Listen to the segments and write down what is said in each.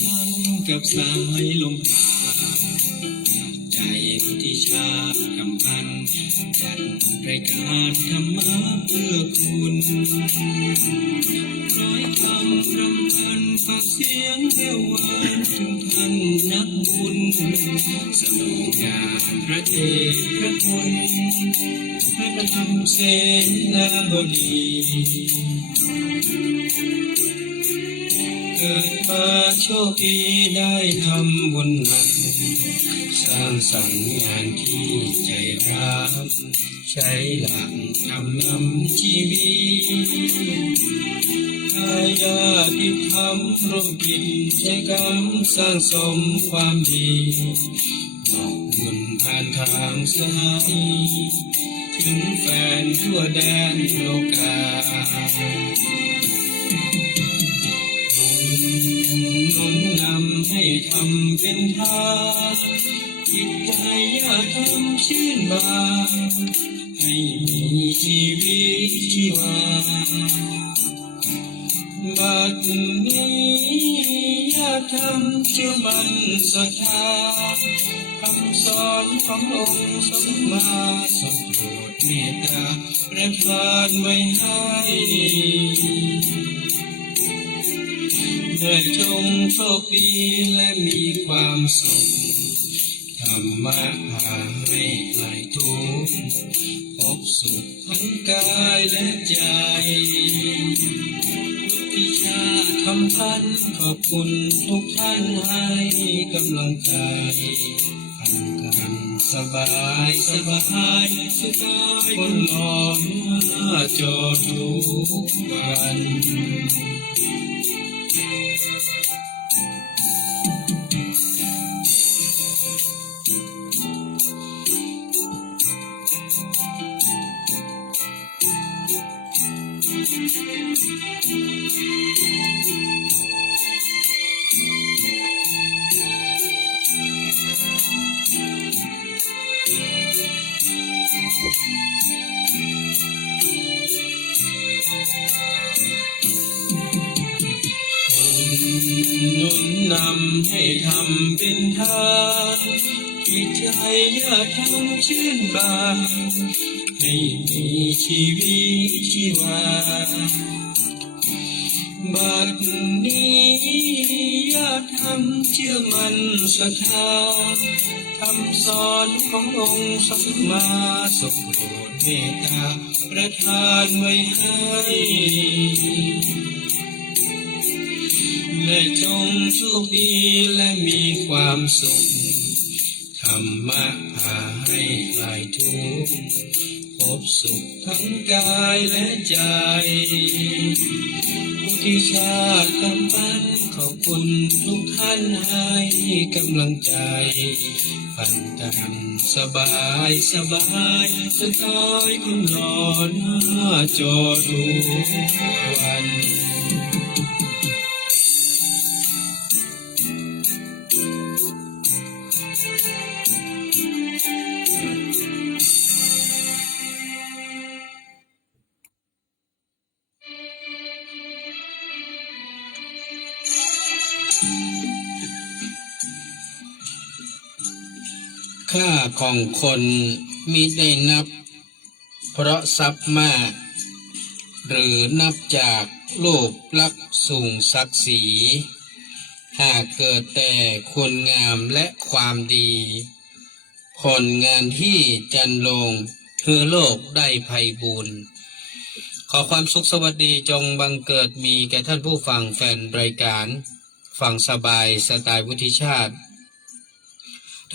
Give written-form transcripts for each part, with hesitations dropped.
ทำกับสายลมผ่านใจที่ชาคำพันจัดรายการธรรมะเพื่อคุณร้อยคำรำพันฝากเสียงแก้วหวานถึงท่านนักบุญสนุกงานพระเอกพระคุณพระธรรมเสนาบดีเกิดมาโชคดีได้ทำบุญหนักสร้างสรรค์งานที่ใจรักใช้หลักทำนำชีวิตทายาทิธรรมร่วมกิจใจกรรมสร้างสมความดีบอกบุญผ่านทางสายถึงแฟนทั่วแดนโลกาหนุนนำให้ทำเป็นทานจิตใจอย่าทำชื่นบานให้มีชีวิตชีวาบัดนี้อย่าทำเชื่อมันศรัทธาคำสอนขององค์สมมาทรงโปรดเมตตาประทานไว้ให้ได้จงโชคดีและมีความสุขธรรมะพาให้คลายทุกข์พบสุขทั้งกายและใจวิชาคำพันขอบคุณทุกท่านให้กำลังใจทำกันสบายสุดท้ายคนหลอมหน้าจอทุกวันหนุนนำให้ทำเป็นทานจิตใจอย่าทำชื่นบานให้มีชีวิตชีวาบัดนี้อย่าทำเชื่อมันศรัทธาคำสอนขององค์สมมาทรงโปรดเมตตาประทานไว้ให้และจงโชคดีและมีความสุขธรรมะพาให้คลายทุกข์พบสุขทั้งกายและใจผู้ที่ชาติกำปันขอบคุณทุกท่านให้กำลังใจปั่นกันสบายสไตล์คุณนอนหน้าจอทุกวันค่าของคนมิได้นับเพราะทรัพย์มากหรือนับจากรูปลักษณ์สูงศักดิ์ศรีหากเกิดแต่คุณงามและความดีผลงานที่จันลงคือโลกได้ไพบูรย์ขอความสุขสวัสดีจงบังเกิดมีแก่ท่านผู้ฟังแฟนรายการฟังสบายสไตล์วุฒิชาติ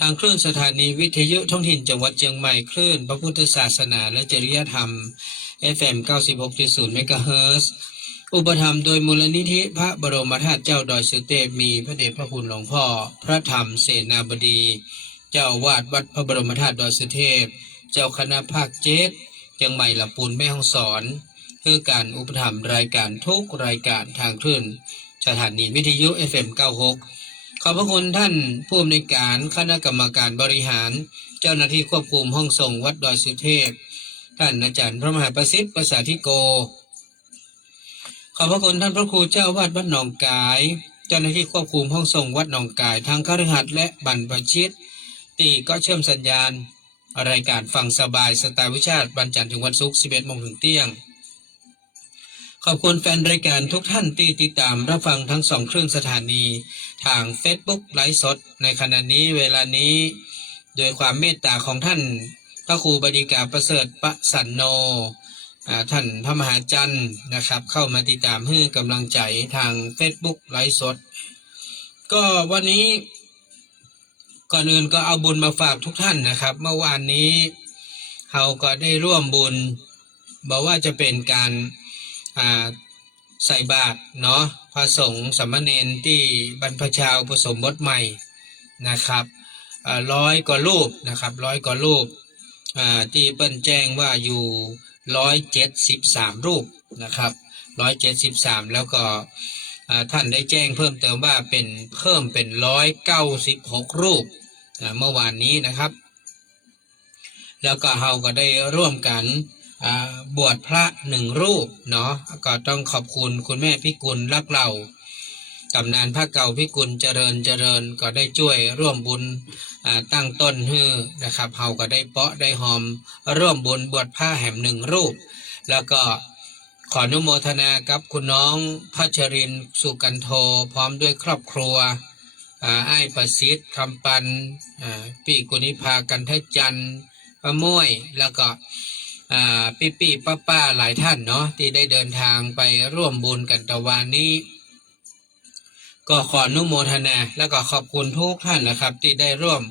ทางคลื่นสถานีวิทยุท้องถิ่นจังหวัดเชียงใหม่คลื่นพระพุทธศาสนาและจริยธรรม FM 96.0 เมกะเฮิรตซ์อุปถัมภ์โดยมูลนิธิพระบรมธาตุเจ้าดอยสุเทพมีพระเดชพระคุณหลวงพ่อพระธรรมเสนาบดีเจ้าวาดวัดพระบรมธาตุดอยสุเทพเจ้าคณะภาค7เชียงใหม่ลำพูนแม่ฮ่องสอนคือการอุปถัมภ์รายการทุกรายการทางคลื่นสถานีวิทยุ FM 96ขอบพระคุณท่านผู้อำนวยการคณะกรรมการบริหารเจ้าหน้าที่ควบคุมห้องส่งวัดดอยสุเทพท่านอาจารย์พระมหาประสิทธิ์ประสาธิโกขอบพระคุณท่านพระครูเจ้าวาดวัดหนองกาย เจ้าหน้าที่ควบคุมห้องส่งวัดหนองกายทางคฤหัสถ์และบรรพชิตตีก็เชื่อมสัญญาณรายการฟังสบายสไตล์วิชาติวันจันทร์ถึงวันศุกร์ 11 โมงถึงเที่ยงขอบคุณแฟนรายการทุกท่านที่ติดตามรับฟังทั้งสองเครื่องสถานีทาง Facebook ไลฟ์สดในขณะนี้เวลานี้โดยความเมตตาของท่านพระครูบดีกาประเสริฐปสันโนท่านพระมหาจันทร์นะครับเข้ามาติดตามให้กำลังใจทาง Facebook ไลฟ์สดก็วันนี้ก่อนอื่นก็เอาบุญมาฝากทุกท่านนะครับเมื่อวานนี้เราก็ได้ร่วมบุญบอกว่าจะเป็นการใส่บาตรเนาะพระสงฆ์สามเณรที่บรรพชาอุปสมบทใหม่นะครับ100 กว่ารูปนะครับ100 กว่ารูปที่เปิ้นแจ้งว่าอยู่173 รูปนะครับ173แล้วก็ท่านได้แจ้งเพิ่มเติมว่าเป็นเพิ่มเป็น196 รูปเมื่อวานนี้นะครับแล้วก็เราก็ได้ร่วมกันบวชพระ1 รูปเนาะก็ต้องขอบคุณคุณแม่พิกุลรักเหล่ากำนันพระเก่าพิกุลเจริญก็ได้ช่วยร่วมบุญตั้งต้นให้นะครับเราก็ได้เปาะได้หอมร่วมบุญบวชพระแห่ม1 รูปแล้วก็ขออนุโมทนากับคุณน้องพัชรินทร์สุกันโทพร้อมด้วยครอบครัวอ้ายประสิทธิ์คำปันปีกุณิภากันทจันทร์ป้าม้วยแล้วก็พี่ป้าหลายท่านเนาะที่ได้เดินทางไปร่วมบุญกันตะวันนี้ก็ขออนุโมทนาแล้วก็ขอบคุณทุกท่านนะครับที่ได้ร่วม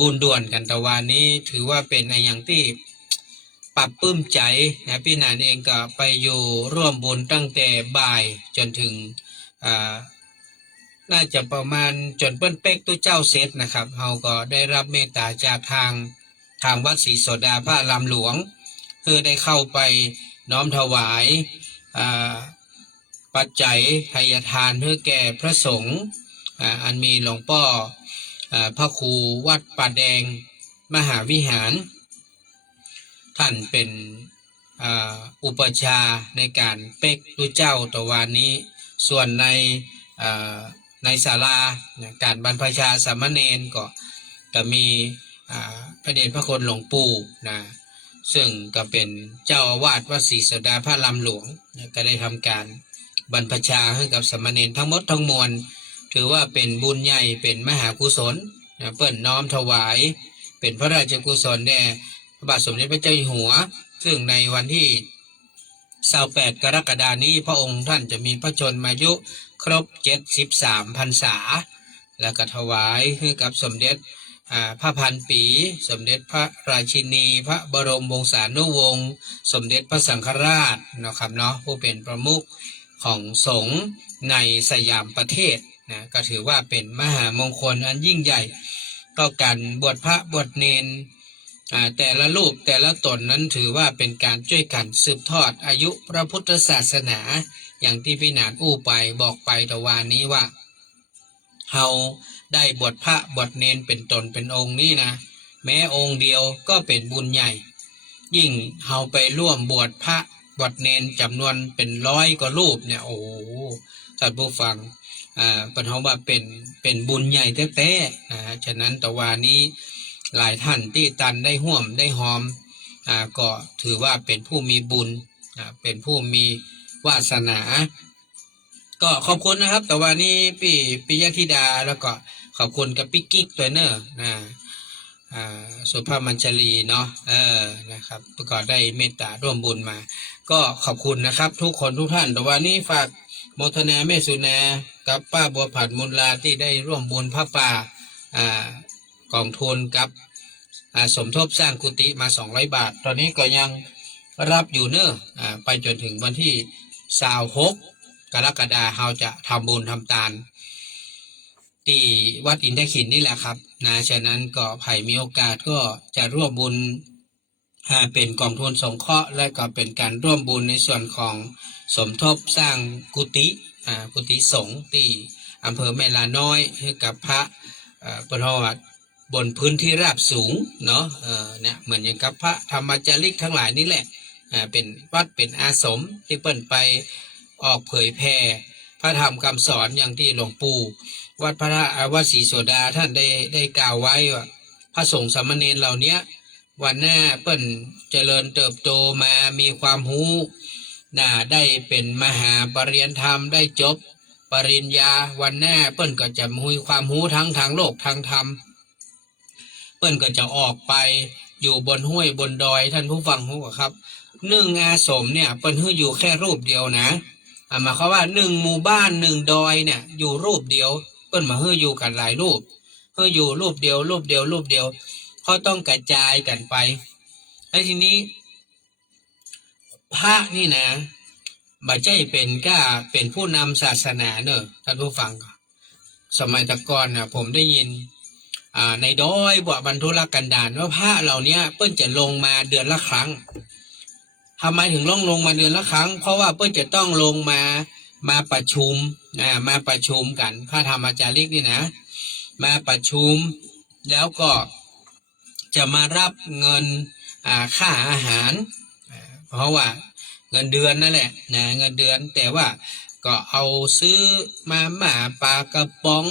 บุญด่วนกันตะวันนี้ถือว่าเป็นอย่างที่ปรับปลื้มใจนะพี่นานเองก็ไปอยู่ร่วมบุญตั้งแต่บ่ายจนถึงน่าจะประมาณจนเปิ้นเป๊กตู้เจ้าเสร็จนะครับเราก็ได้รับเมตตาจากทางวัดศรีโสดาพระลำหลวงคือได้เข้าไปน้อมถวายปัจจัยทายทานเพื่อแก่พระสงฆ์อันมีหลวงพ่อพระครูวัดป่าแดงมหาวิหารท่านเป็นอุปชาในการเป๊กดูเจ้าตะวันนี้ส่วนในศาลาการบรรพชาสามเณรก็มีพระเดชพระคุณหลวงปู่นะซึ่งก็เป็นเจ้าอาวาสวัดศรีโสดาพระลำหลวงก็ได้ทำการบรรพชาให้กับสามเณรทั้งหมดทั้งมวลถือว่าเป็นบุญใหญ่เป็นมหากุศลเปิ้นน้อมถวายเป็นพระราชกุศลแด่พระบาทสมเด็จพระเจ้าอยู่หัวซึ่งในวันที่28 กรกฎาคมนี้พระองค์ท่านจะมีพระชนมายุครบ73 พรรษาแล้วก็ถวายให้กับสมเด็จพระพันปีสมเด็จพระราชินีพระบรมวงศานุวงศ์สมเด็จพระสังฆราชนะครับเนาะผู้เป็นประมุขของสงฆ์ในสยามประเทศนะก็ถือว่าเป็นมหามงคลอันยิ่งใหญ่ก็การบวชพระบวชเนรแต่ละรูปแต่ละตนนั้นถือว่าเป็นการช่วยกันสืบทอดอายุพระพุทธศาสนาอย่างที่พี่หนานไปบอกไปตะวันนี้ว่าเฮาได้บวชพระบวชเนรเป็นตนเป็นองค์นี้นะแม้องค์เดียวก็เป็นบุญใหญ่ยิ่งเฮาไปร่วมบวชพระบวชเนรจำนวนเป็น100 กว่ารูปเนี่ยโอ้ท่านผู้ฟังเป็นเขาว่าเป็นบุญใหญ่แท้ๆฉะนั้นตะวันนี้หลายท่านที่ตันได้ห่วมได้หอมก็ถือว่าเป็นผู้มีบุญเป็นผู้มีวาสนาก็ขอบคุณนะครับแต่วันนี้พี่ปิยธิดาแล้วก็ขอบคุณกับพี่กิ๊กตัวเนอร์สุภาพมัญชลีเนาะนะครับก็ได้เมตตาร่วมบุญมาก็ขอบคุณนะครับทุกคนทุกท่านแต่วันนี้ฝากโมทนาแม่สุนากับป้าบัวผัดมูลลาที่ได้ร่วมบุญพระป่ากองทุนกับสมทบสร้างกุฏิมา200 บาทตอนนี้ก็ยังรับอยู่เนอะไปจนถึงวันที่26 กรกฎาคมเราจะทำบุญทำทานที่วัดอินทขินนี่แหละครับนะฉะนั้นก็ใครมีโอกาสก็จะร่วมบุญเป็นกองทุนสงเคราะห์และก็เป็นการร่วมบุญในส่วนของสมทบสร้างกุฏิสงฆ์ที่อำเภอแม่ลาน้อยให้กับพระประวัติบนพื้นที่ราบสูงเนาะเนี่ยเหมือนอย่างกับพระธรรมจาริกทั้งหลายนี่แหละเป็นวัดเป็นอาสมที่เปิ้นไปออกเผยแพร่พ ระธรรมคำสอนอย่างที่หลวงปู่วัดศรีโสดาท่านได้กล่าวไว้ว่าพระสงฆ์สามเณรเหล่านี้วันหน้าเปิ้นเจริญเติบโตมามีความรู้ได้เป็นมหาปรริญญาธรรมได้จบปริญญาวันหน้าเปิ้นก็จะมีความรู้ทั้งทางโลกทางธรรมเปิ้นก็จะออกไปอยู่บนห้วยบนดอยท่านผู้ฟังรู้ครับ1 อาสมเนี่ยเปิ้นอยู่แค่รูปเดียวนะหมายความว่า1 หมู่บ้าน1 ดอยเนี่ยอยู่รูปเดียวเปิ้นมาอยู่กันหลายรูปอยู่รูปเดียวเขาต้องกระจายกันไปแล้วทีนี้พระนี่นะบัจใจเป็นผู้นำศาสนาเนอะท่านผู้ฟังสมัยตะก่อนนะผมได้ยินในดอยบ่บรรทุรกันดารว่าพระเหล่านี้เปิ้นจะลงมาเดือนละครั้งทำไมถึงลงมาเดือนละครั้งเพราะว่าเปิ้นจะต้องลงมาประชุมมาประชุมกันพระธรรมจาริกนี่นะมาประชุมแล้วก็จะมารับเงินค่าอาหารเพราะว่าเงินเดือนนั่นแหละนะเงินเดือนแต่ว่าก็เอาซื้อมาม่าปลากระป๋อง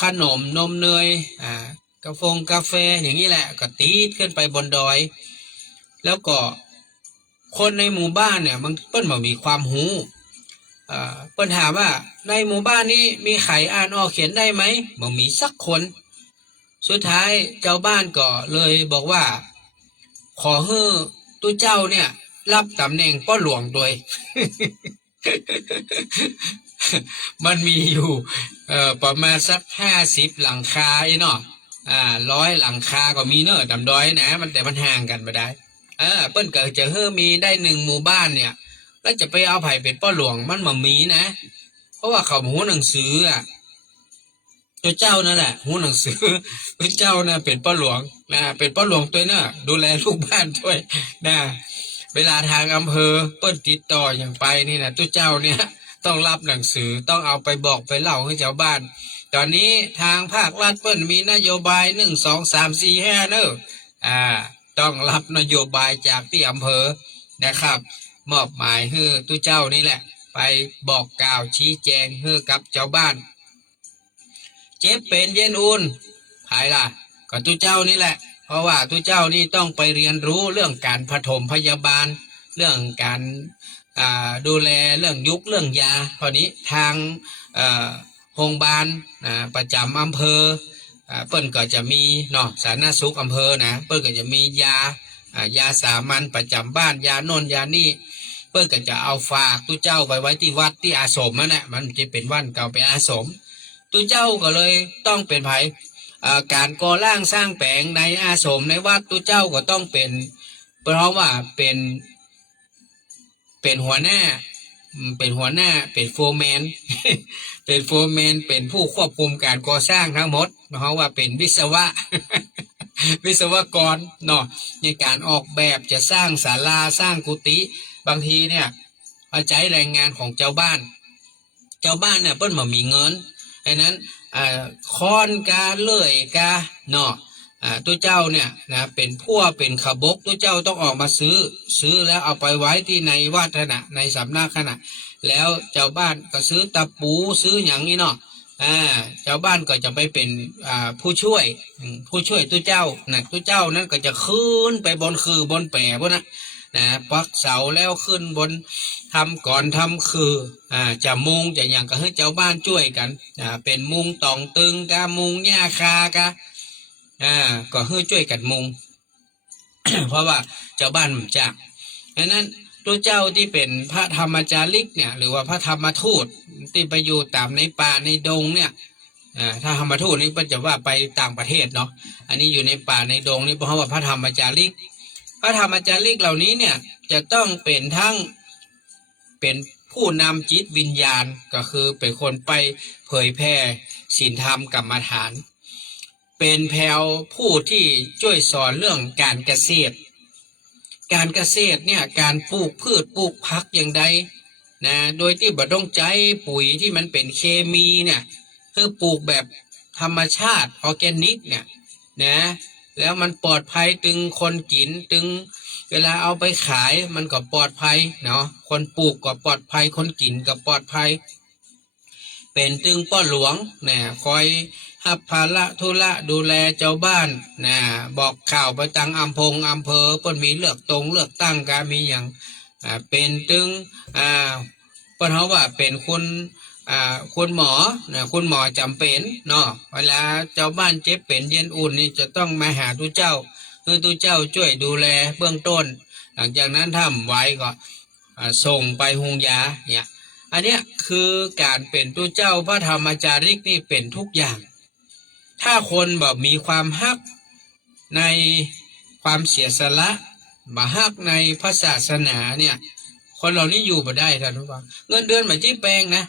ขนมนมเนยกาแฟอย่างนี้แหละก็ตีดขึ้นไปบนดอยแล้วก็คนในหมู่บ้านเนี่ยมันเปิ้นบ่มีความรู้เปิ้นถามว่าในหมู่บ้านนี้มีใครอ่านออกเขียนได้ไหมบ่มีสักคนสุดท้ายเจ้าบ้านก็เลยบอกว่าขอให้ตู้เจ้าเนี่ยรับตำแหน่งพ่อหลวงโดย มันมีอยู่ประมาณสัก50 หลังคาเนาะ100 หลังคาก็มีเนอะดำดอยนะแต่มันห่างกันไปได้เปิ้นก็จะมีได้1 หมู่บ้านเนี่ยแล้วจะไปเอาไผ่เป็นพ่อหลวงมันบ่มีนะเพราะว่าเขาหูหนังสือตัวเจ้านั่นแหละหูหนังสือตัวเจ้านะเป็นพ่อหลวงนะเป็นพ่อหลวงตัวเนอะดูแลลูกบ้านด้วยนะเวลาทางอำเภอเปิ้นติดต่ออย่างไปนี่นะตัวเจ้าเนี่ยต้องรับหนังสือต้องเอาไปบอกไปเล่าให้ชาวบ้านตอนนี้ทางภาครัฐเปิ้นมีนโยบาย1 2 3 4 5เนอะต้องรับนโยบายจากที่อำเภอนะครับมอบหมายให้ตัวเจ้านี่แหละไปบอกกล่าวชี้แจงให้กับชาวบ้านเจ็บเป็นเย็นอุ่นใครล่ะก็ตัวเจ้านี่แหละเพราะว่าตัวเจ้านี่ต้องไปเรียนรู้เรื่องการปฐมพยาบาลเรื่องการดูแลเรื่องยุกเรื่องยาคราวนี้ทางโรงพยาบาลประจำอำเภอเปิ้นก็จะมีเนาะสาธารณสุขอำเภอนะเปิ้นก็จะมียาสามัญประจำบ้านยาโน่นยานี่เปิ้นก็จะเอาฝากตู้เจ้าไปไว้ที่วัดที่อาสมนั่นแหละมันจะเป็นวัดเก่าเป็นอาสมตู้เจ้าก็เลยต้องเป็นไผการก่อร่างสร้างแปลงในอาสมในวัดตู้เจ้าก็ต้องเป็นเพราะว่าเป็นหัวหน้าเป็นโฟร์แมน เป็นโฟร์แมนเป็นผู้ควบคุมการก่อสร้างทั้งหมดเพราะว่าเป็นวิศวะ วิศวกรเนาะในการออกแบบจะสร้างศาลาสร้างกุฏิบางทีเนี่ยเอาใจแรงงานของเจ้าบ้านเนี่ยเปิ้นบ่มีเงินดังนั้นค้อนกาเลื่อยกาเนาะตัวเจ้าเนี่ยนะเป็นเป็นขบกตัวเจ้าต้องออกมาซื้อแล้วเอาไปไว้ที่ในวัดนะในสำนักขณะแล้วเจ้าบ้านก็ซื้อตะปูซื้ออย่างนี้เนาะเจ้าบ้านก็จะไปเป็นผู้ช่วยตัวเจ้านะตัวเจ้านั้นก็จะขึ้นไปบนแปรพวกนะปักเสาแล้วขึ้นบนทำก่อนทำจะมุงจะอย่างก็ให้เจ้าบ้านช่วยกันเป็นมุงตองตึงกะมุงหญ้าคากะก็ให้ช่วยกันมุง เพราะว่าเจ้าบ้านมันจากดังนั้นตัวเจ้าที่เป็นพระธรรมจาริกเนี่ยหรือว่าพระธรรมทูตที่ไปอยู่ตามในป่าในดงเนี่ยถ้าธรรมทูตนี่ก็จะว่าไปต่างประเทศเนาะอันนี้อยู่ในป่าในดงนี่เพราะว่าพระธรรมจาริกเหล่านี้เนี่ยจะต้องเป็นทั้งเป็นผู้นำจิตวิญญาณก็คือเป็นคนไปเผยแพร่ศีลธรรมกรรมฐานเป็นแพวผู้ที่ช่วยสอนเรื่องการเกษตรเนี่ยการปลูกพืชปลูกผักอย่างใดนะโดยที่บ่ต้องใจปุ๋ยที่มันเป็นเคมีเนี่ยคือปลูกแบบธรรมชาติออร์แกนิกเนี่ยนะแล้วมันปลอดภัยถึงคนกินถึง เวลาเอาไปขายมันก็ปลอดภัยเนาะคนปลูกก็ปลอดภัยคนกินก็ปลอดภัยเป็นตึงป้อหลวงนะคอยรับภาระธุระดูแลเจ้าบ้านนะบอกข่าวไปตังอำเภอเปิ้นมีเลือกตั้งก็มีอย่างเป็นตึงเปิ้นเขาว่าเป็นคุณหมอนะคุณหมอจำเป็นเนาะเวลาเจ้าบ้านเจ็บเป็นเย็นอุ่นนี่จะต้องมาหาตุเจ้าคือตุเจ้าช่วยดูแลเบื้องต้นหลังจากนั้นทำไว้ก็ส่งไปหุงยาเนี่ยอันเนี้ยคือการเป็นตุเจ้าพระธรรมจาริกนี่เป็นทุกอย่างถ้าคนแบบมีความฮักในความเสียสละมาฮักในพระศาสนาเนี่ยคนเหล่านี้อยู่มาได้ท่านผู้ฟังเงินเดือนเหมือนที่แปลงนะ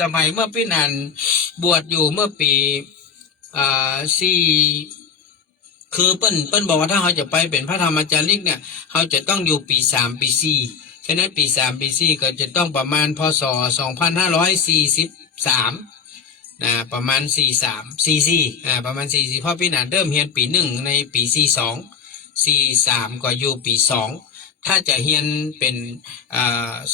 สมัยเมื่อพี่นันบวชอยู่เมื่อปีสี่คือเปิ้นบอกว่าถ้าเขาจะไปเป็นพระธรรมจาริกเนี่ยเขาจะต้องอยู่ปี3ปี4ฉะนั้นปี3ปี4ก็จะต้องประมาณพศ2543ประมาณ44ประมาณ44เพราะพี่นันเริ่มเรียนปี1ในปี42 43ก็อยู่ปี2ถ้าจะเรียนเป็น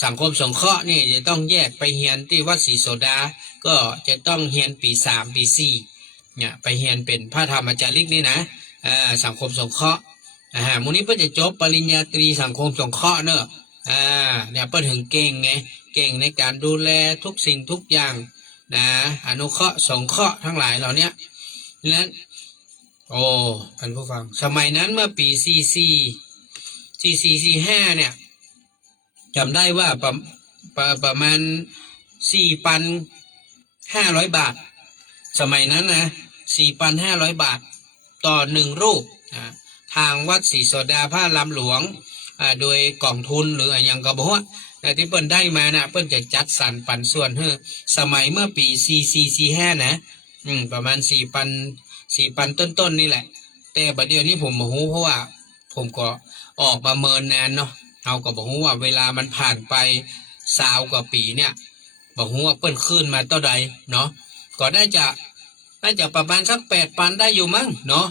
สังคมสงเคราะห์นี่จะต้องแยกไปเรียนที่วัดศรีโสดาก็จะต้องเรียนปี3ปี4เนี่ยไปเรียนเป็นพระธรรมจาริกนี่นะสังคมสงเคราะห์มูลนี้เพื่อจะจบปริญญาตรีสังคมสงเคราะห์เนอะเนี่ยเพื่อถึงเก่งไงเก่งในการดูแลทุกสิ่งทุกอย่างนะอนุเคราะห์สงเคราะห์ทั้งหลายเหล่านี้นั้นโอ้ท่านผู้ฟังสมัยนั้นเมื่อปี4445เนี่ยจำได้ว่าประมาณ4,500 บาทสมัยนั้นนะ4,500 บาทต่อ1รูปทางวัดศรีโสดาพระลำหลวงโดยกองทุนหรืออย่างก็บอกว่าแต่ที่เปิ้นได้มานะเปิ้นจะจัดสรรปันส่วนให้สมัยเมื่อปี4445นะประมาณ4,000ต้นนี่แหละแต่บัดเดี๋ยวนี้ผมบ่ฮู้เพราะว่าผมก็ออกประเมินนานเนาะเราก็บ่ฮู้ว่าเวลามันผ่านไป20 กว่าปีเนี่ยบ่ฮู้ว่าเปิ้นขึ้นมาเท่าใดเนาะก็น่าจะประมาณสัก8,000ได้อยู่มั้งเนาะ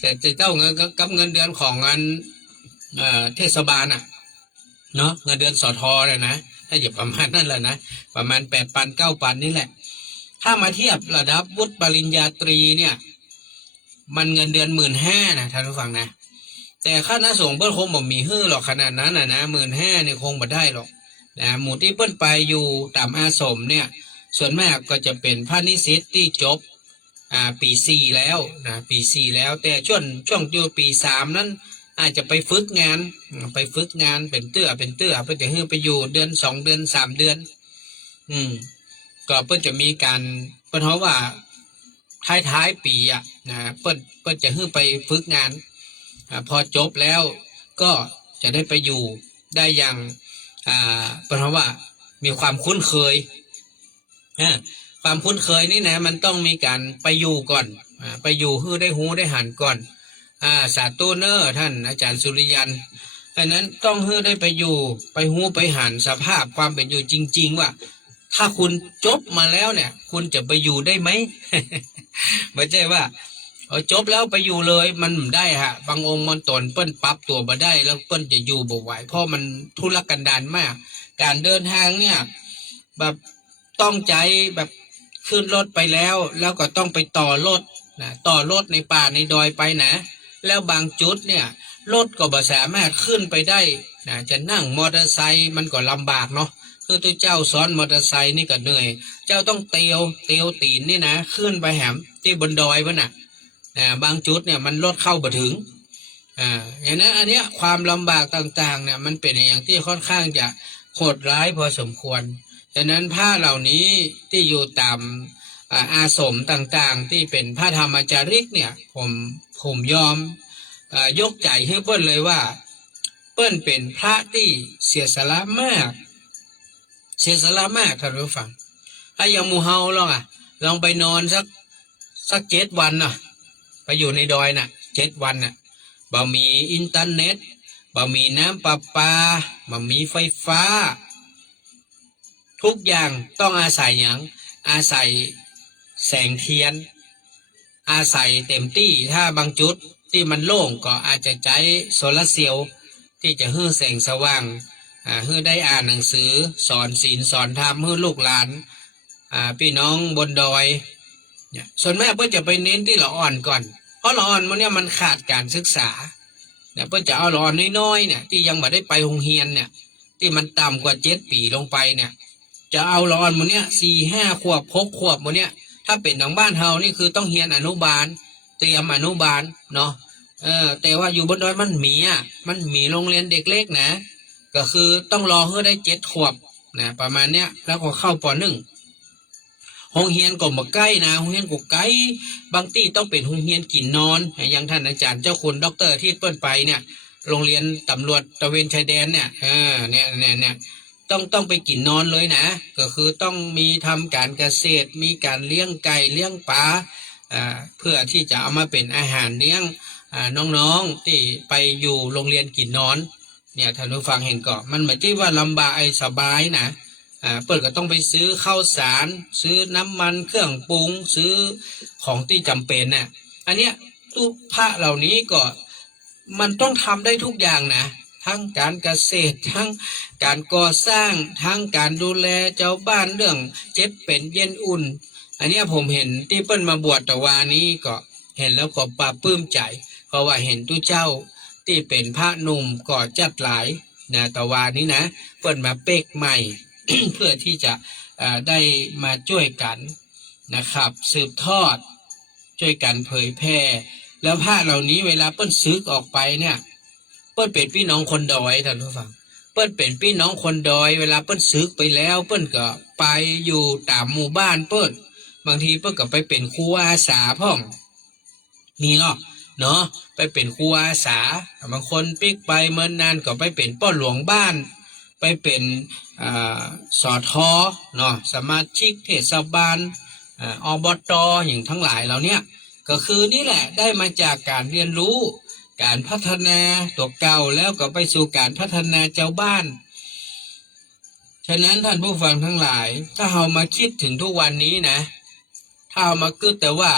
แต่จะเจ้าเงินกับเงินเดือนของงานเทศบาลเนาะเงินเดือนสทเลยนะถ้าอยู่ประมาณนั่นแหละนะประมาณ8,000 9,000นี่แหละถ้ามาเทียบระดับวุฒิปริญญาตรีเนี่ยมันเงินเดือน15,000นะท่านผู้ฟังนะแต่คณะสงฆ์เปิ้ลคงบ่มีฮื้อหรอกขนาดนั้นนะ15,000เนี่ยคงบ่ได้หรอกนะหมู่ที่เปิ้ลไปอยู่ตามอาสมเนี่ยส่วนมากก็จะเป็นพระนิสิตที่จบปี4แล้วนะปี4แล้วแต่ช่วงอยู่ปี3นั้นอาจจะไปฝึกงานเป็นเตื้อเพื่อจะให้ไปอยู่เดือน2เดือน3เดือนก็เพื่อจะมีการเปิ้นเพราะว่าท้ายปีนะเปิ้นจะให้ไปฝึกงานพอจบแล้วก็จะได้ไปอยู่ได้อย่างเปิ้นเพราะว่ามีความคุ้นเคยความคุ้นเคยนี่นะมันต้องมีการไปอยู่ก่อนไปอยู่ให้ได้หูได้หันก่อนสาธุเนอร์ท่านอาจารย์สุริยันดังนั้นต้องให้ได้ไปอยู่ไปหูไปหันสภาพความเป็นอยู่จริงๆว่าถ้าคุณจบมาแล้วเนี่ยคุณจะไปอยู่ได้ไหม ไม่ใช่ว่าจบแล้วไปอยู่เลยมันไม่ได้บางองค์มันตนเปิ้นปรับตัวมาได้แล้วเปิ้นจะอยู่บ่ไหวเพราะมันทุรกันดารมากการเดินทางเนี่ยแบบต้องใจแบบขึ้นรถไปแล้วก็ต้องไปต่อรถในป่าในดอยไปนะแล้วบางจุดเนี่ยรถก็บ่สามารถขึ้นไปได้จะนั่งมอเตอร์ไซค์มันก็ลำบากเนาะคือตัวเจ้าซ้อนมอเตอร์ไซค์นี่ก็เหนื่อยเจ้าต้องเตียวตีนนี่นะขึ้นไปแหมที่บนดอยมันบางจุดเนี่ยมันรถเข้าบ่ถึงอย่างนั้นอันเนี้ยความลำบากต่างๆเนี่ยมันเป็นอย่างที่ค่อนข้างจะโหดร้ายพอสมควรฉะนั้นผ้าเหล่านี้ที่อยู่ตามอาสมต่างๆที่เป็นผ้าธรรมจาริกเนี่ยผมยอมยกใจให้เปิ้ลเลยว่าเปิ้ลเป็นพระที่เสียสละมากท่านผู้ฟังถ้าอย่างหมู่เฮาลองไปนอนสัก7 วันไปอยู่ในดอย7 วันบ่มีอินเทอร์เน็ตบ่มีน้ำประปาบ่มีไฟฟ้าทุกอย่างต้องอาศัยอาศัยแสงเทียนอาศัยเต็มที่ถ้าบางจุดที่มันโล่งก็อาจจะใช้โซลาร์เซลล์ ที่จะให้แสงสว่างให้ได้อ่านหนังสือสอนศีลสอนธรรมให้ลูกหลานพี่น้องบนดอยเนี่ยส่วนแม่เพื่อจะไปเน้นที่ละอ่อนก่อนเพราะละอ่อนมันเนี่ยมันขาดการศึกษาเนี่ยเพื่อจะเอาละอ่อนน้อยๆเนี่ยที่ยังไม่ได้ไปโรงเรียนเนี่ยที่มันต่ำกว่า7 ปีลงไปเนี่ยจะเอาละอ่อนมันเนี่ย4-5 ขวบ6 ขวบมันเนี่ยถ้าเป็นทางบ้านเฮานี่คือต้องเรียนอนุบาลเตรียมอนุบาลเนาะแต่ว่าอยู่บนดอยมันมีโรงเรียนเด็กเล็กนะก็คือต้องรอให้ได้7 ขวบนะประมาณเนี้ยแล้วก็เข้าป.1โรงเรียนก็บ่ใกล้นะโรงเรียนก็ไกลบางที่ต้องเป็นโรงเรียนกินนอนอย่างท่านอาจารย์เจ้าคุณดร.ที่เปิ้นไปเนี่ยโรงเรียนตำรวจตระเวนชายแดนเนี่ยเนี่ยต้องไปกินนอนเลยนะก็คือต้องมีทำการเกษตรมีการเลี้ยงไก่เลี้ยงปลาเพื่อที่จะเอามาเป็นอาหารเลี้ยงน้องๆที่ไปอยู่โรงเรียนกินนอนเนี่ยท่านผู้ฟังเห็นก็มันไม่ใช่ว่าลำบากสบายนะเปิดก็ต้องไปซื้อข้าวสารซื้อน้ำมันเครื่องปรุงซื้อของที่จำเป็นน่ะอันเนี้ยทุกพระเหล่านี้ก็มันต้องทำได้ทุกอย่างนะทั้งการเกษตรทั้งการก่อสร้างทั้งการดูแลเจ้าบ้านเรื่องเจ็บเป็นเย็นอุ่นอันนี้ผมเห็นที่เปิ้นมาบวชตะวานี้ก็เห็นแล้วก็ปลาบปลื้มใจเพราะว่าเห็นทุกเจ้าที่เป็นพระหนุ่มก็จัดหลายนะตะวานี้นะเปิ้นมาเป๊กใหม่ เพื่อที่จะได้มาช่วยกันนะครับสืบทอดช่วยกันเผยแพร่แล้วพระเหล่านี้เวลาเปิ้นซึกออกไปเนี่ยเปิ้นเป็นพี่น้องคนดอยท่านผู้ฟังเปิ้นเป็นพี่น้องคนดอยเวลาเปิ้นซึกไปแล้วเปิ้นก็ไปอยู่ตามหมู่บ้านเปิ้นบางทีเปิ้นก็ไปเป็นครูอาสาพ่องมีเนาะไปเป็นครูอาสาบางคนปิกไปเมื่อนนานก็ไปเป็นป้อหลวงบ้านไปเป็นสอทอเนาะสมาชิกเทศบาลอบตอย่างทั้งหลายเหล่านี้ก็คือนี่แหละได้มาจากการเรียนรู้การพัฒนาตัวเก่าแล้วก็ไปสู่การพัฒนาเจ้าบ้านฉะนั้นท่านผู้ฟังทั้งหลายถ้าเรามาคิดถึงทุกวันนี้นะถ้าเรามาคิดแต่ว่า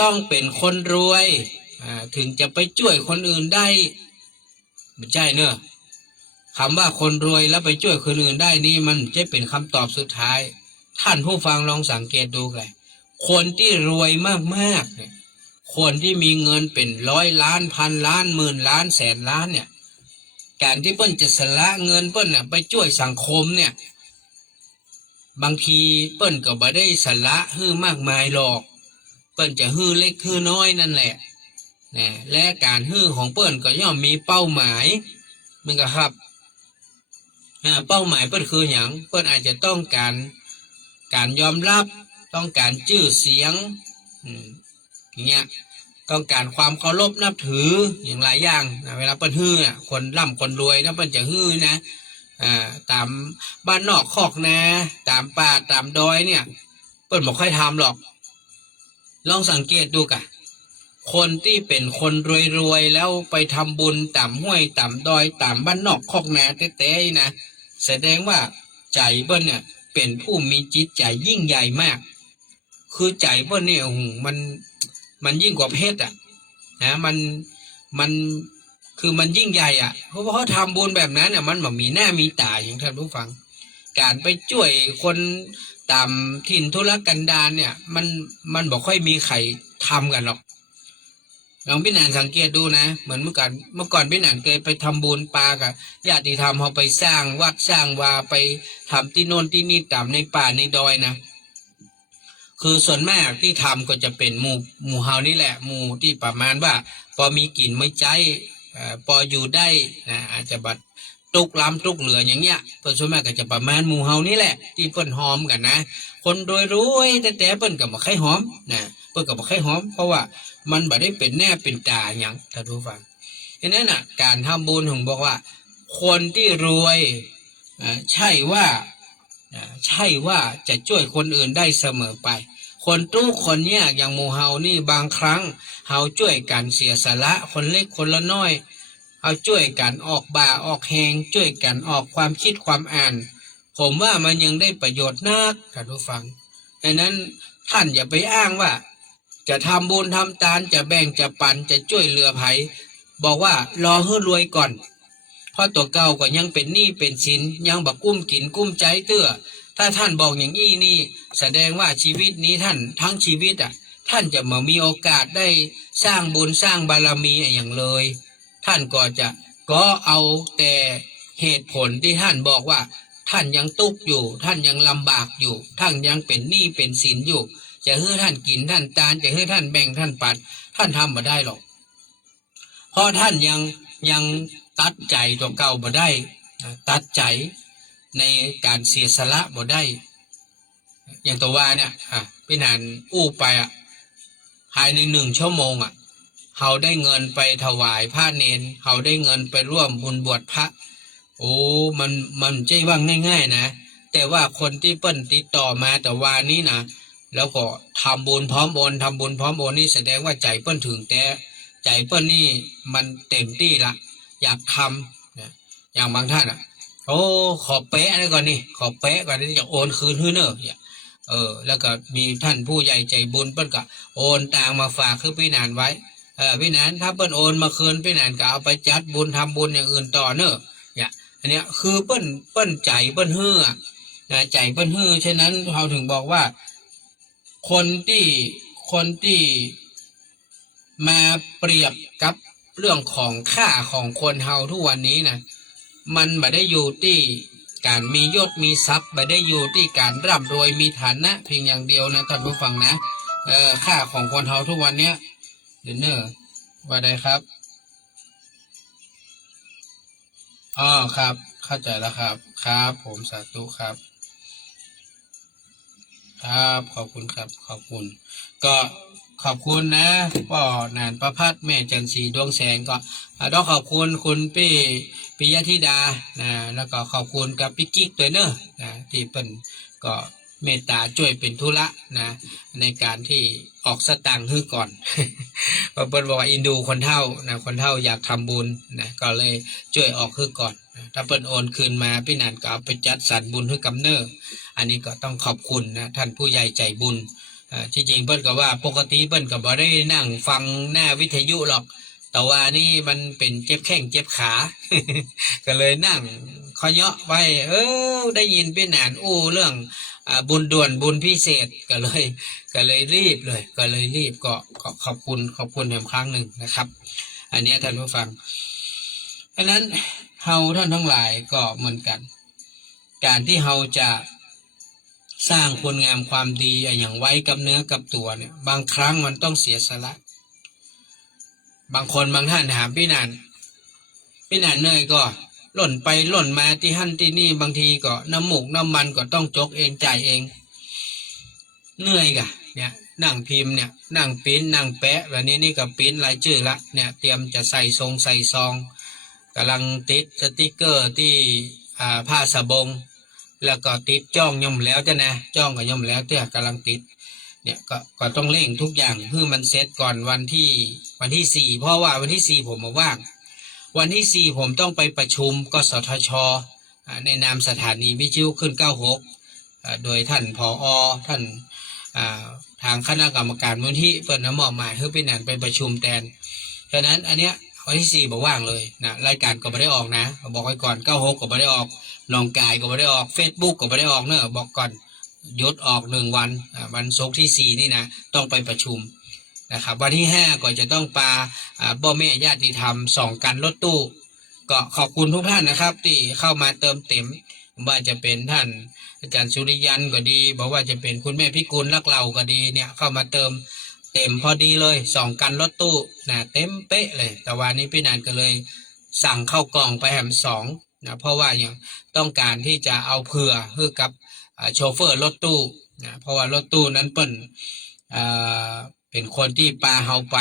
ต้องเป็นคนรวยถึงจะไปช่วยคนอื่นได้ไม่ใช่เนอะคำว่าคนรวยแล้วไปช่วยคนอื่นได้นี่มันจะเป็นคำตอบสุดท้ายท่านผู้ฟังลองสังเกตดูเลยคนที่รวยมากๆเนี่ยคนที่มีเงินเป็น100 ล้าน1,000 ล้าน10,000 ล้าน100,000 ล้านเนี่ยการที่เปิ้นจะสละเงินเปิ้นน่ะไปช่วยสังคมเนี่ยบางทีเปิ้นก็บ่ได้สละฮื้อมากมายหรอกเปิ้นจะฮื้อเล็กฮื้อน้อยนั่นแหละนะและการฮื้อของเปิ้นก็ย่อมมีเป้าหมายมันก็ครับเป้าหมายเปิ้นคืออย่างเปิ้นอาจจะต้องการยอมรับต้องการชื่อเสียงอย่างเงี้ยต้องการความเคารพนับถืออย่างหลายอย่างนะเวลาเปิ้นฮื้อคนร่ำคนรวยนะเปิ้นจะฮื้อนะตามบ้านนอกคอกนาตามป่าตามดอยเนี่ยเปิ้นบ่ค่อยทำหรอกลองสังเกตดูกะคนที่เป็นคนรวยๆแล้วไปทำบุญตามห้วยตามดอยตามบ้านนอกคอกนาแท้ๆนะแสดงว่าใจเปิ้นเนี่ยเป็นผู้มีจิตใจยิ่งใหญ่มากคือใจเปิ้นเนี่ยมันยิ่งกว่าเพชรนะมันคือมันยิ่งใหญ่เพราะว่าเขาทำบุญแบบนั้นเนี่ยมันแบบมีหน้ามีตาอย่างท่านผู้ฟังการไปช่วยคนตามถิ่นทุรกันดารเนี่ยมันบอกค่อยมีใครทำกันหรอกลองพี่หนานสังเกตดูนะเหมือนเมื่อก่อนพี่หนานเคยไปทำบุญปากับญาติธรรมเขาไปสร้างวัดสร้างวาไปทำที่โน่นที่นี่ตามในป่าในดอยนะคือส่วนมากที่ทำก็จะเป็นหมู่เฮานี่แหละหมู่ที่ประมาณว่าพอมีกินไม่ใจพออยู่ได้นะอาจจะบัดตุกล้ำตุกเหลืออย่างเงี้ยเพิ่นส่วนมากก็จะประมาณหมู่เฮานี่แหละที่เพิ่นหอมกันนะคนรวยๆแต่เพิ่นก็บ่ค่อยหอมนะเพิ่นก็บ่ค่อยหอมเพราะว่ามันบ่ได้เป็นแน่เป็นตาอย่างท่านผู้ฟังฉะนั้นการทำบุญผมบอกว่าคนที่รวยใช่ว่าจะช่วยคนอื่นได้เสมอไปคนตู้คนเนี้ยอย่างหมู่เฮานี่บางครั้งเฮาช่วยกันเสียสละคนเล็กคนละน้อยเฮาช่วยกันออกบ่าออกแหงช่วยกันออกความคิดความอ่านผมว่ามันยังได้ประโยชน์นักท่านผู้ฟังดังนั้นท่านอย่าไปอ้างว่าจะทำบุญทำทานจะแบ่งจะปันจะช่วยเหลือไผ บอกว่ารอให้รวยก่อนเพราะตัวเก่าก็ยังเป็นหนี้เป็นสินยังบักกุ้มกินกุ้มใจเตื้อถ้าท่านบอกอย่างนี้นี่แสดงว่าชีวิตนี้ท่านทั้งชีวิตท่านจะมามีโอกาสได้สร้างบุญสร้างบารมีอย่างเลย ท่านก็เอาแต่เหตุผลที่ท่านบอกว่าท่านยังตุกข์อยู่ท่านยังลำบากอยู่ท่านยังเป็นหนี้เป็นสินอยู่จะให้ท่านกินท่านตานจะให้ท่านแบ่งท่านปัดท่านทำมาได้หรอกเพราะท่านยังตัดใจตัวเก่าบ่ได้ตัดใจในการเสียสละบ่ได้อย่างตัวว่าเนี่ยพี่นันอู้ไปภายใน1 ชั่วโมงเขาได้เงินไปถวายพระเนนเขาได้เงินไปร่วมบุญบวชพระโอ้มันใจว่าง่ายๆนะแต่ว่าคนที่เปิ้นติดต่อมาแต่ว่านี้นะแล้วก็ทำบุญพร้อมโอนทำบุญพร้อมโอนนี่แสดงว่าใจเปิ้นถึงแต่ใจเปิ้นนี่มันเต็มที่ละอยากทำนะอย่างบางท่านโอ้ขอเป๊ะแล้วก่อนนี่ขอเป๊ะก่อนที่จะโอนคืนให้เนอะแล้วก็มีท่านผู้ใหญ่ใจบุญเปิ้นก็โอนต่างมาฝากคือพี่นานไว้พี่นานถ้าเปิ้นโอนมาคืนพี่นานก็เอาไปจัดบุญทำบุญอย่างอื่นต่อเนอะเนี่ยอันเนี้ยคือเปิ้นใจเปิ้นฮื้อใจเปิ้นฮื้อฉะนั้นเขาถึงบอกว่าคนที่มาเปรียบกับเรื่องของค่าของคนเฮาทุกวันนี้นะมันไม่ได้อยู่ที่การมียศมีทรัพย์ไม่ได้อยู่ที่การร่ำรวยมีฐานะเพียงอย่างเดียวนะท่านผู้ฟังนะค่าของคนเฮาทุกวันเนี้ยเดนเนอร์ว่าไดครับอ๋อครับเข้าใจแล้วครับครับผมสาธุครับครับขอบคุณครับขอบคุณก็ขอบคุณนะพ่อนานประพัฒน์แม่จันทร์ศรีดวงแสงก็ต้องขอบคุณคุณปิยธิดานะแล้วก็ขอบคุณกับพี่กิ๊กด้วยเนอะนะที่เป็นก็เมตตาช่วยเป็นธุระนะในการที่ออกสตางค์ให้ก่อน เพราะเปิ้นบอกว่าอินดูคนเฒ่านะคนเฒ่าอยากทำบุญนะก็เลยช่วยออกให้ก่อนนะถ้าเปิ้นโอนคืนมาพี่นันก็เอาไปจัดสรรบุญให้กำเนิดอันนี้ก็ต้องขอบคุณนะท่านผู้ใหญ่ใจบุญที่จริงเปิ้นก็ว่าปกติเปิ้นก็บ่ได้นั่งฟังหน้าวิทยุหรอกแต่ว่านี่มันเป็นเจ็บแข้งเจ็บขา ก็เลยนั่งขอเยาะไว้ได้ยินพี่นานอู้เรื่องบุญด่วนบุญพิเศษก็เลยรีบเลยก็เลยรีบก็ขอบคุณอีกครั้งหนึ่งนะครับอันนี้ท่านผู้ฟังเพราะนั้นเฮาท่านทั้งหลายก็เหมือนกันการที่เฮาจะสร้างคุณงามความดีอย่างไว้กับเนื้อกับตัวเนี่ยบางครั้งมันต้องเสียสละบางคนบางท่านถามพี่นันเหนื่อยก็หล่นไปหล่นมาที่หั่นที่นี่บางทีก็น้ำหมูกน้ำมันก็ต้องจกเองจ่ายเองเหนื่อยกะเนี่ยนั่งพิมพ์เนี่ยนั่งปิ้นนั่งแปะแบบนี้นี่ก็ปิ้นรายชื่อละเนี่ยเตรียมจะใส่ซองกำลังติดสติกเกอร์ที่ผ้าสบงแล้วก็ติดจ้องย่อมแล้วจ้ะนะจ้องก็ย่อมแล้วเตี้ยกำลังติดเนี่ยก็ต้องเร่งทุกอย่างเพื่อมันเสร็จก่อนวันที่4เพราะว่าวันที่4ผมมาว่างวันที่4ผมต้องไปประชุมกสทช.ในนามสถานีวิทยุขึ้น96โดยท่านผอ.ท่านทางคณะกรรมการมูลที่เปิดน้ำมอบหมายให้เป็นนันไปประชุมแทนฉะนั้นอันเนี้ยวันที่4บอกว่างเลยนะรายการก็ไม่ได้ออกนะบอกไว้ก่อน96ก็ไม่ได้ออกลองกายก็ไม่ได้ออก Facebook ก็ไม่ได้ออกเนอะบอกก่อนยศออก1 วันวันศุกร์ที่4นี่นะต้องไปประชุมนะครับวันที่5ก็จะต้องปาพ่อแม่ญาติธรรม2 กันรถตู้ก็ขอบคุณทุกท่านนะครับที่เข้ามาเติมเต็มว่าจะเป็นท่านอาจารย์สุริยันก็ดีบอกว่าจะเป็นคุณแม่พิกุลรักเราก็ดีเนี่ยเข้ามาเติมเต็มพอดีเลย2 กันรถตู้นะเต็มเป๊ะเลยแต่วันนี้พี่นันก็เลยสั่งเข้ากล่องไปแหม2นะเพราะว่าอย่างต้องการที่จะเอาเผื่อให้กับโชเฟอร์รถตู้นะเพราะว่ารถตู้นั้นเปิ้นเป็นคนที่ปลาเฮาไป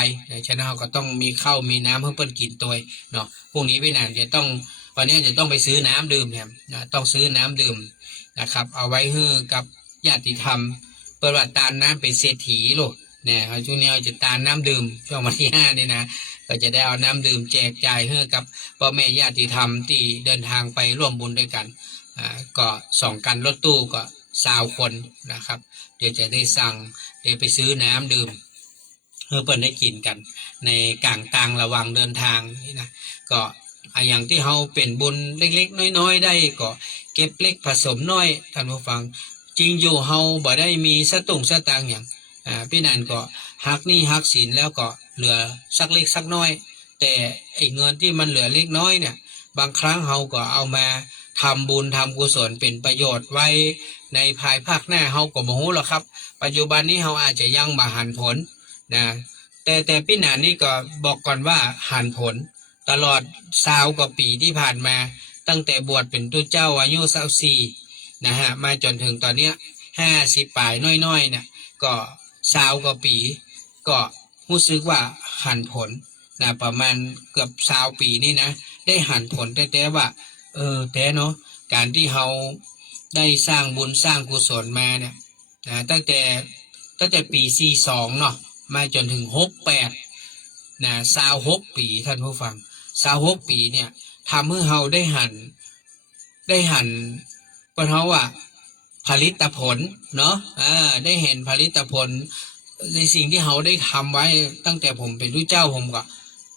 ฉะนั้นเราก็ต้องมีข้าวมีน้ำให้เปิ้นกินตัวเนาะพรุ่งนี้พี่นันจะต้องวันนี้จะต้องไปซื้อน้ำดื่มเนี่ยนะต้องซื้อน้ำดื่มนะครับเอาไว้ให้กับญาติธรรมเปิดว่าตาลน้ำเป็นเศรษฐีลูกเนี่ยช่วงนี้เราจะตาลน้ำดื่มช่วงวันที่5นี่นะก็จะได้เอาน้ำดื่มแจกจ่ายให้กับพ่อแม่ญาติธรรมที่เดินทางไปร่วมบุญด้วยกันก็2 กันรถตู้ก็20 คนนะครับเดี๋ยวจะได้สั่งเดี๋ยวไปซื้อน้ำดื่ม เปิ้นได้กินกันในกลางระหว่างเดินทางนี่นะก็อย่างที่เฮาเป็นบุญเล็กๆน้อยๆได้ก็เก็บเล็กผสมน้อยท่านผู้ฟังจริงอยู่เฮาบ่ได้มีสตุ้งสตางค์อย่างพี่นันก็หักหนี้หักสินแล้วก็เหลือสักเล็กสักน้อยแต่ไอ้เงินที่มันเหลือเล็กน้อยเนี่ยบางครั้งเฮาก็เอามาทำบุญทำกุศลเป็นประโยชน์ไว้ในภายภาคหน้าเฮาก็บ่ฮู้หรอกครับปัจจุบันนี้เฮาอาจจะยังบ่หันผลนะแต่พี่นันนี่ก็บอกก่อนว่าหันผลตลอด20 กว่าปีที่ผ่านมาตั้งแต่บวชเป็นตัวเจ้าอายุ24นะฮะมาจนถึงตอนเนี้ย50ปลายน้อยๆเนี่ยก็20 กว่าปีก็รู้สึกว่าหันผลนะประมาณเกือบ20 ปีนี่นะได้หันผลแต่ว่าแต่เนาะการที่เราได้สร้างบุญสร้างกุศลมาเนี่ยนะตั้งแต่ปี42เนาะมาจนถึง68นะ26 ปีท่านผู้ฟัง26 ปีเนี่ยทำให้เราได้หันเพราะว่าผลิตผลเนาะได้เห็นผลิตผลในสิ่งที่เราได้ทำไว้ตั้งแต่ผมเป็นผู้เจ้าผมก็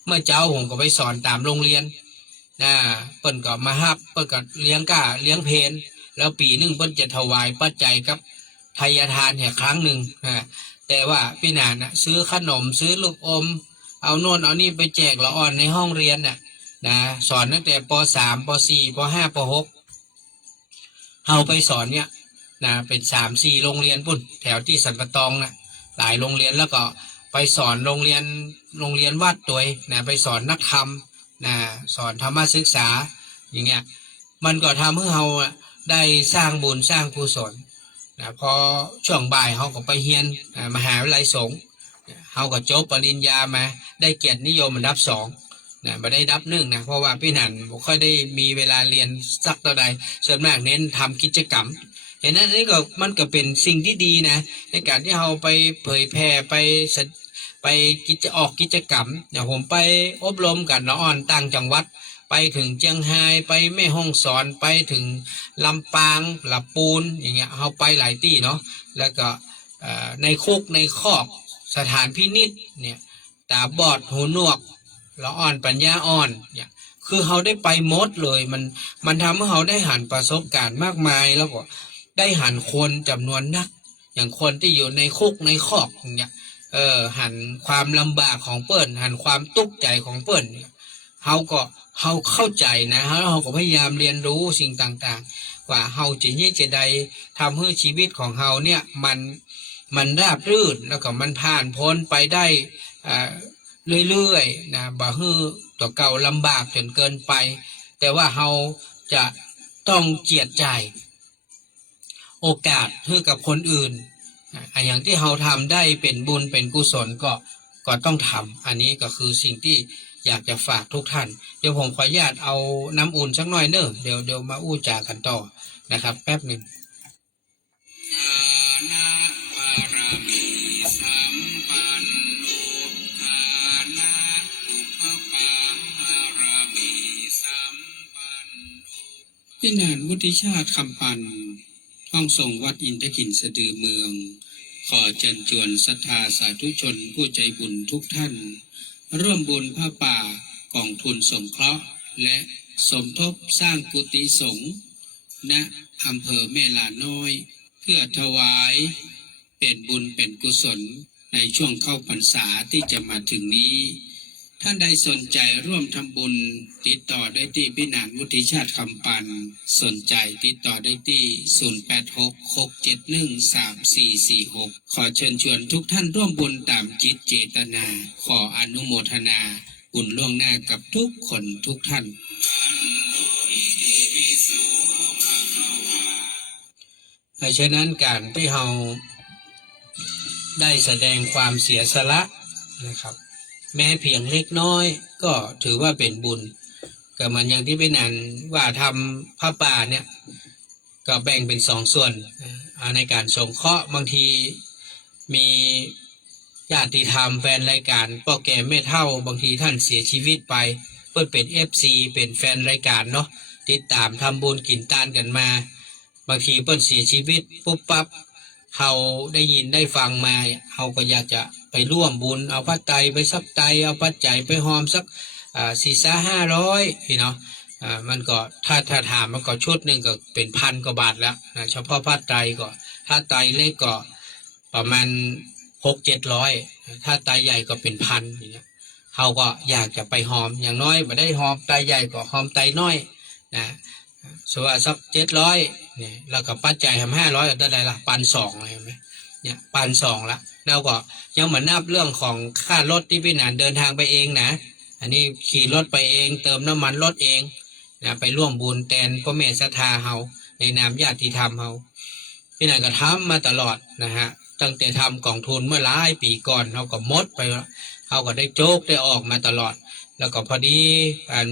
เมื่อเจ้าผมก็ไปสอนตามโรงเรียนเปิ้นก็มาฮับเปิ้นก็เลี้ยงเพลแล้วปีนึงเปิ้นจะถวายปัจจัยกับทายทานเนี่ยครั้งหนึ่งแต่ว่าพี่นานซื้อขนมซื้อลูกอมเอาโน่นเอานี่ไปแจกละอ่อนในห้องเรียนนะสอนตั้งแต่ป.3 ป.4 ป.5 ป.6เอาไปสอนเนี่ยนะเป็น3-4โรงเรียนปุ่นแถวที่สันปะตองหลายโรงเรียนแล้วก็ไปสอนโรงเรียนวัดตัวนะไปสอนนักธรรมนะสอนธรรมศึกษาอย่างเงี้ยมันก็ทำให้เราได้สร้างบุญสร้างกุศลนะพอช่วงบ่ายเขาก็ไปเรียนมหาวิทยาลัยสงฆ์เขาก็จบปริญญามาได้เกียรตินิยมอันดับ2นะไม่ได้อันดับ1นะเพราะว่าพี่นันไม่ค่อยได้มีเวลาเรียนสักเท่าใดส่วนมากเน้นทำกิจกรรมเห็นนั้นนี่ก็มันก็เป็นสิ่งที่ดีนะในการที่เราไปเผยแพร่ไปออกกิจกรรมอย่างผมไปอบรมกันละอ่อนต่างจังหวัดไปถึงเชียงรายไปแม่ฮ่องสอนไปถึงลำปางลำปูนอย่างเงี้ยเราไปหลายที่เนาะแล้วก็ในคุกในคอกสถานพินิจเนี่ยตาบอดหูหนวกละอ่อนปัญญาอ่อนเนี่ยคือเขาได้ไปหมดเลยมันทำให้เขาได้หันประสบการณ์มากมายแล้วก็ได้หันคนจำนวนนักอย่างคนที่อยู่ในคุกในคอกเนี่ยหันความลำบากของเปิ้นหันความตุกข์ใจของเปิ้นเขาเข้าใจนะเขาก็พยายามเรียนรู้สิ่งต่างๆว่าเขาจะได้ทำให้ชีวิตของเขาเนี่ยมันราบรื่นแล้วก็มันผ่านพ้นไปได้เรื่อยๆนะบ่ฮือตัวเก่าลำบากจนเกินไปแต่ว่าเขาจะต้องเจียดจ่ายโอกาสให้กับคนอื่นอย่างที่เราทำได้เป็นบุญเป็นกุศลก็ต้องทำอันนี้ก็คือสิ่งที่อยากจะฝากทุกท่านเดี๋ยวผมขออนุญาตเอาน้ำอุ่นสักหน่อยเนอะเดี๋ยวมาอู้จากันต่อนะครับแป๊บหนึ่งพี่นานวุฒิชาติคำปันห้องส่งวัดอินทขินสะดือเมืองขอเชิญชวนศรัทธาสาธุชนผู้ใจบุญทุกท่านร่วมบุญผ้าป่ากองทุนสงเคราะห์และสมทบสร้างกุฏิสงฆ์ณอำเภอแม่ลาน้อยเพื่อถวายเป็นบุญเป็นกุศลในช่วงเข้าพรรษาที่จะมาถึงนี้ท่านใดสนใจร่วมทำบุญติดต่อได้ที่พี่นางวุฒิชาติคำปันสนใจติดต่อได้ที่0866713446ขอเชิญชวนทุกท่านร่วมบุญตามจิตเจตนาขออนุโมทนาบุญล่วงหน้ากับทุกคนทุกท่านดังนั้นการที่เราได้แสดงความเสียสละนะครับแม้เพียงเล็กน้อยก็ถือว่าเป็นบุญก็มันอย่างที่เป็นอันว่าทำผ้าป่าเนี่ยก็แบ่งเป็น2 ส่วนในการสงเคราะห์บางทีมีญาติธรรมแฟนรายการพ่อแก่แม่เฒ่าบางทีท่านเสียชีวิตไปเพื่อเป็น FC เป็นแฟนรายการเนาะติดตามทำบุญกินตานกันมาบางทีเปิ้นเสียชีวิตปุ๊บปั๊บ เราได้ยินได้ฟังมาเราก็อยากจะไปร่วมบุญเอาผ้าไตรไปซับไตรเอาปัจจัยไปหอมสัก400-500พี่เนาะมันก็ถ้าถามมันก็ชุดหนึ่งก็เป็นพันกว่าบาทแล้วนะเฉพาะผ้าไตรก็ถ้าไตรเล็กก็ประมาณ600-700ถ้าไตรใหญ่ก็เป็นพันอย่างเงี้ยเขาก็อยากจะไปหอมอย่างน้อยไม่ได้หอมไตรใหญ่ก็หอมไตรน้อยนะส่วนสัก700เนี่ยแล้วก็ปัจจัย500ก็ได้ละ1,200เลยไหมเนี่ย1,200ละแล้วก็ยังเหมือนนับเรื่องของค่ารถที่พี่หนานเดินทางไปเองนะอันนี้ขี่รถไปเองเติมน้ำมันรถเองนะไปร่วมบุญแทนพ่อแม่ศรัทธาเฮาในนามญาติธรรมเฮาพี่หนานก็ทำมาตลอดนะฮะตั้งแต่ทำกองทุนเมื่อหลายปีก่อนเขาก็หมดไปเขาก็ได้โจกได้ออกมาตลอดแล้วก็พอดี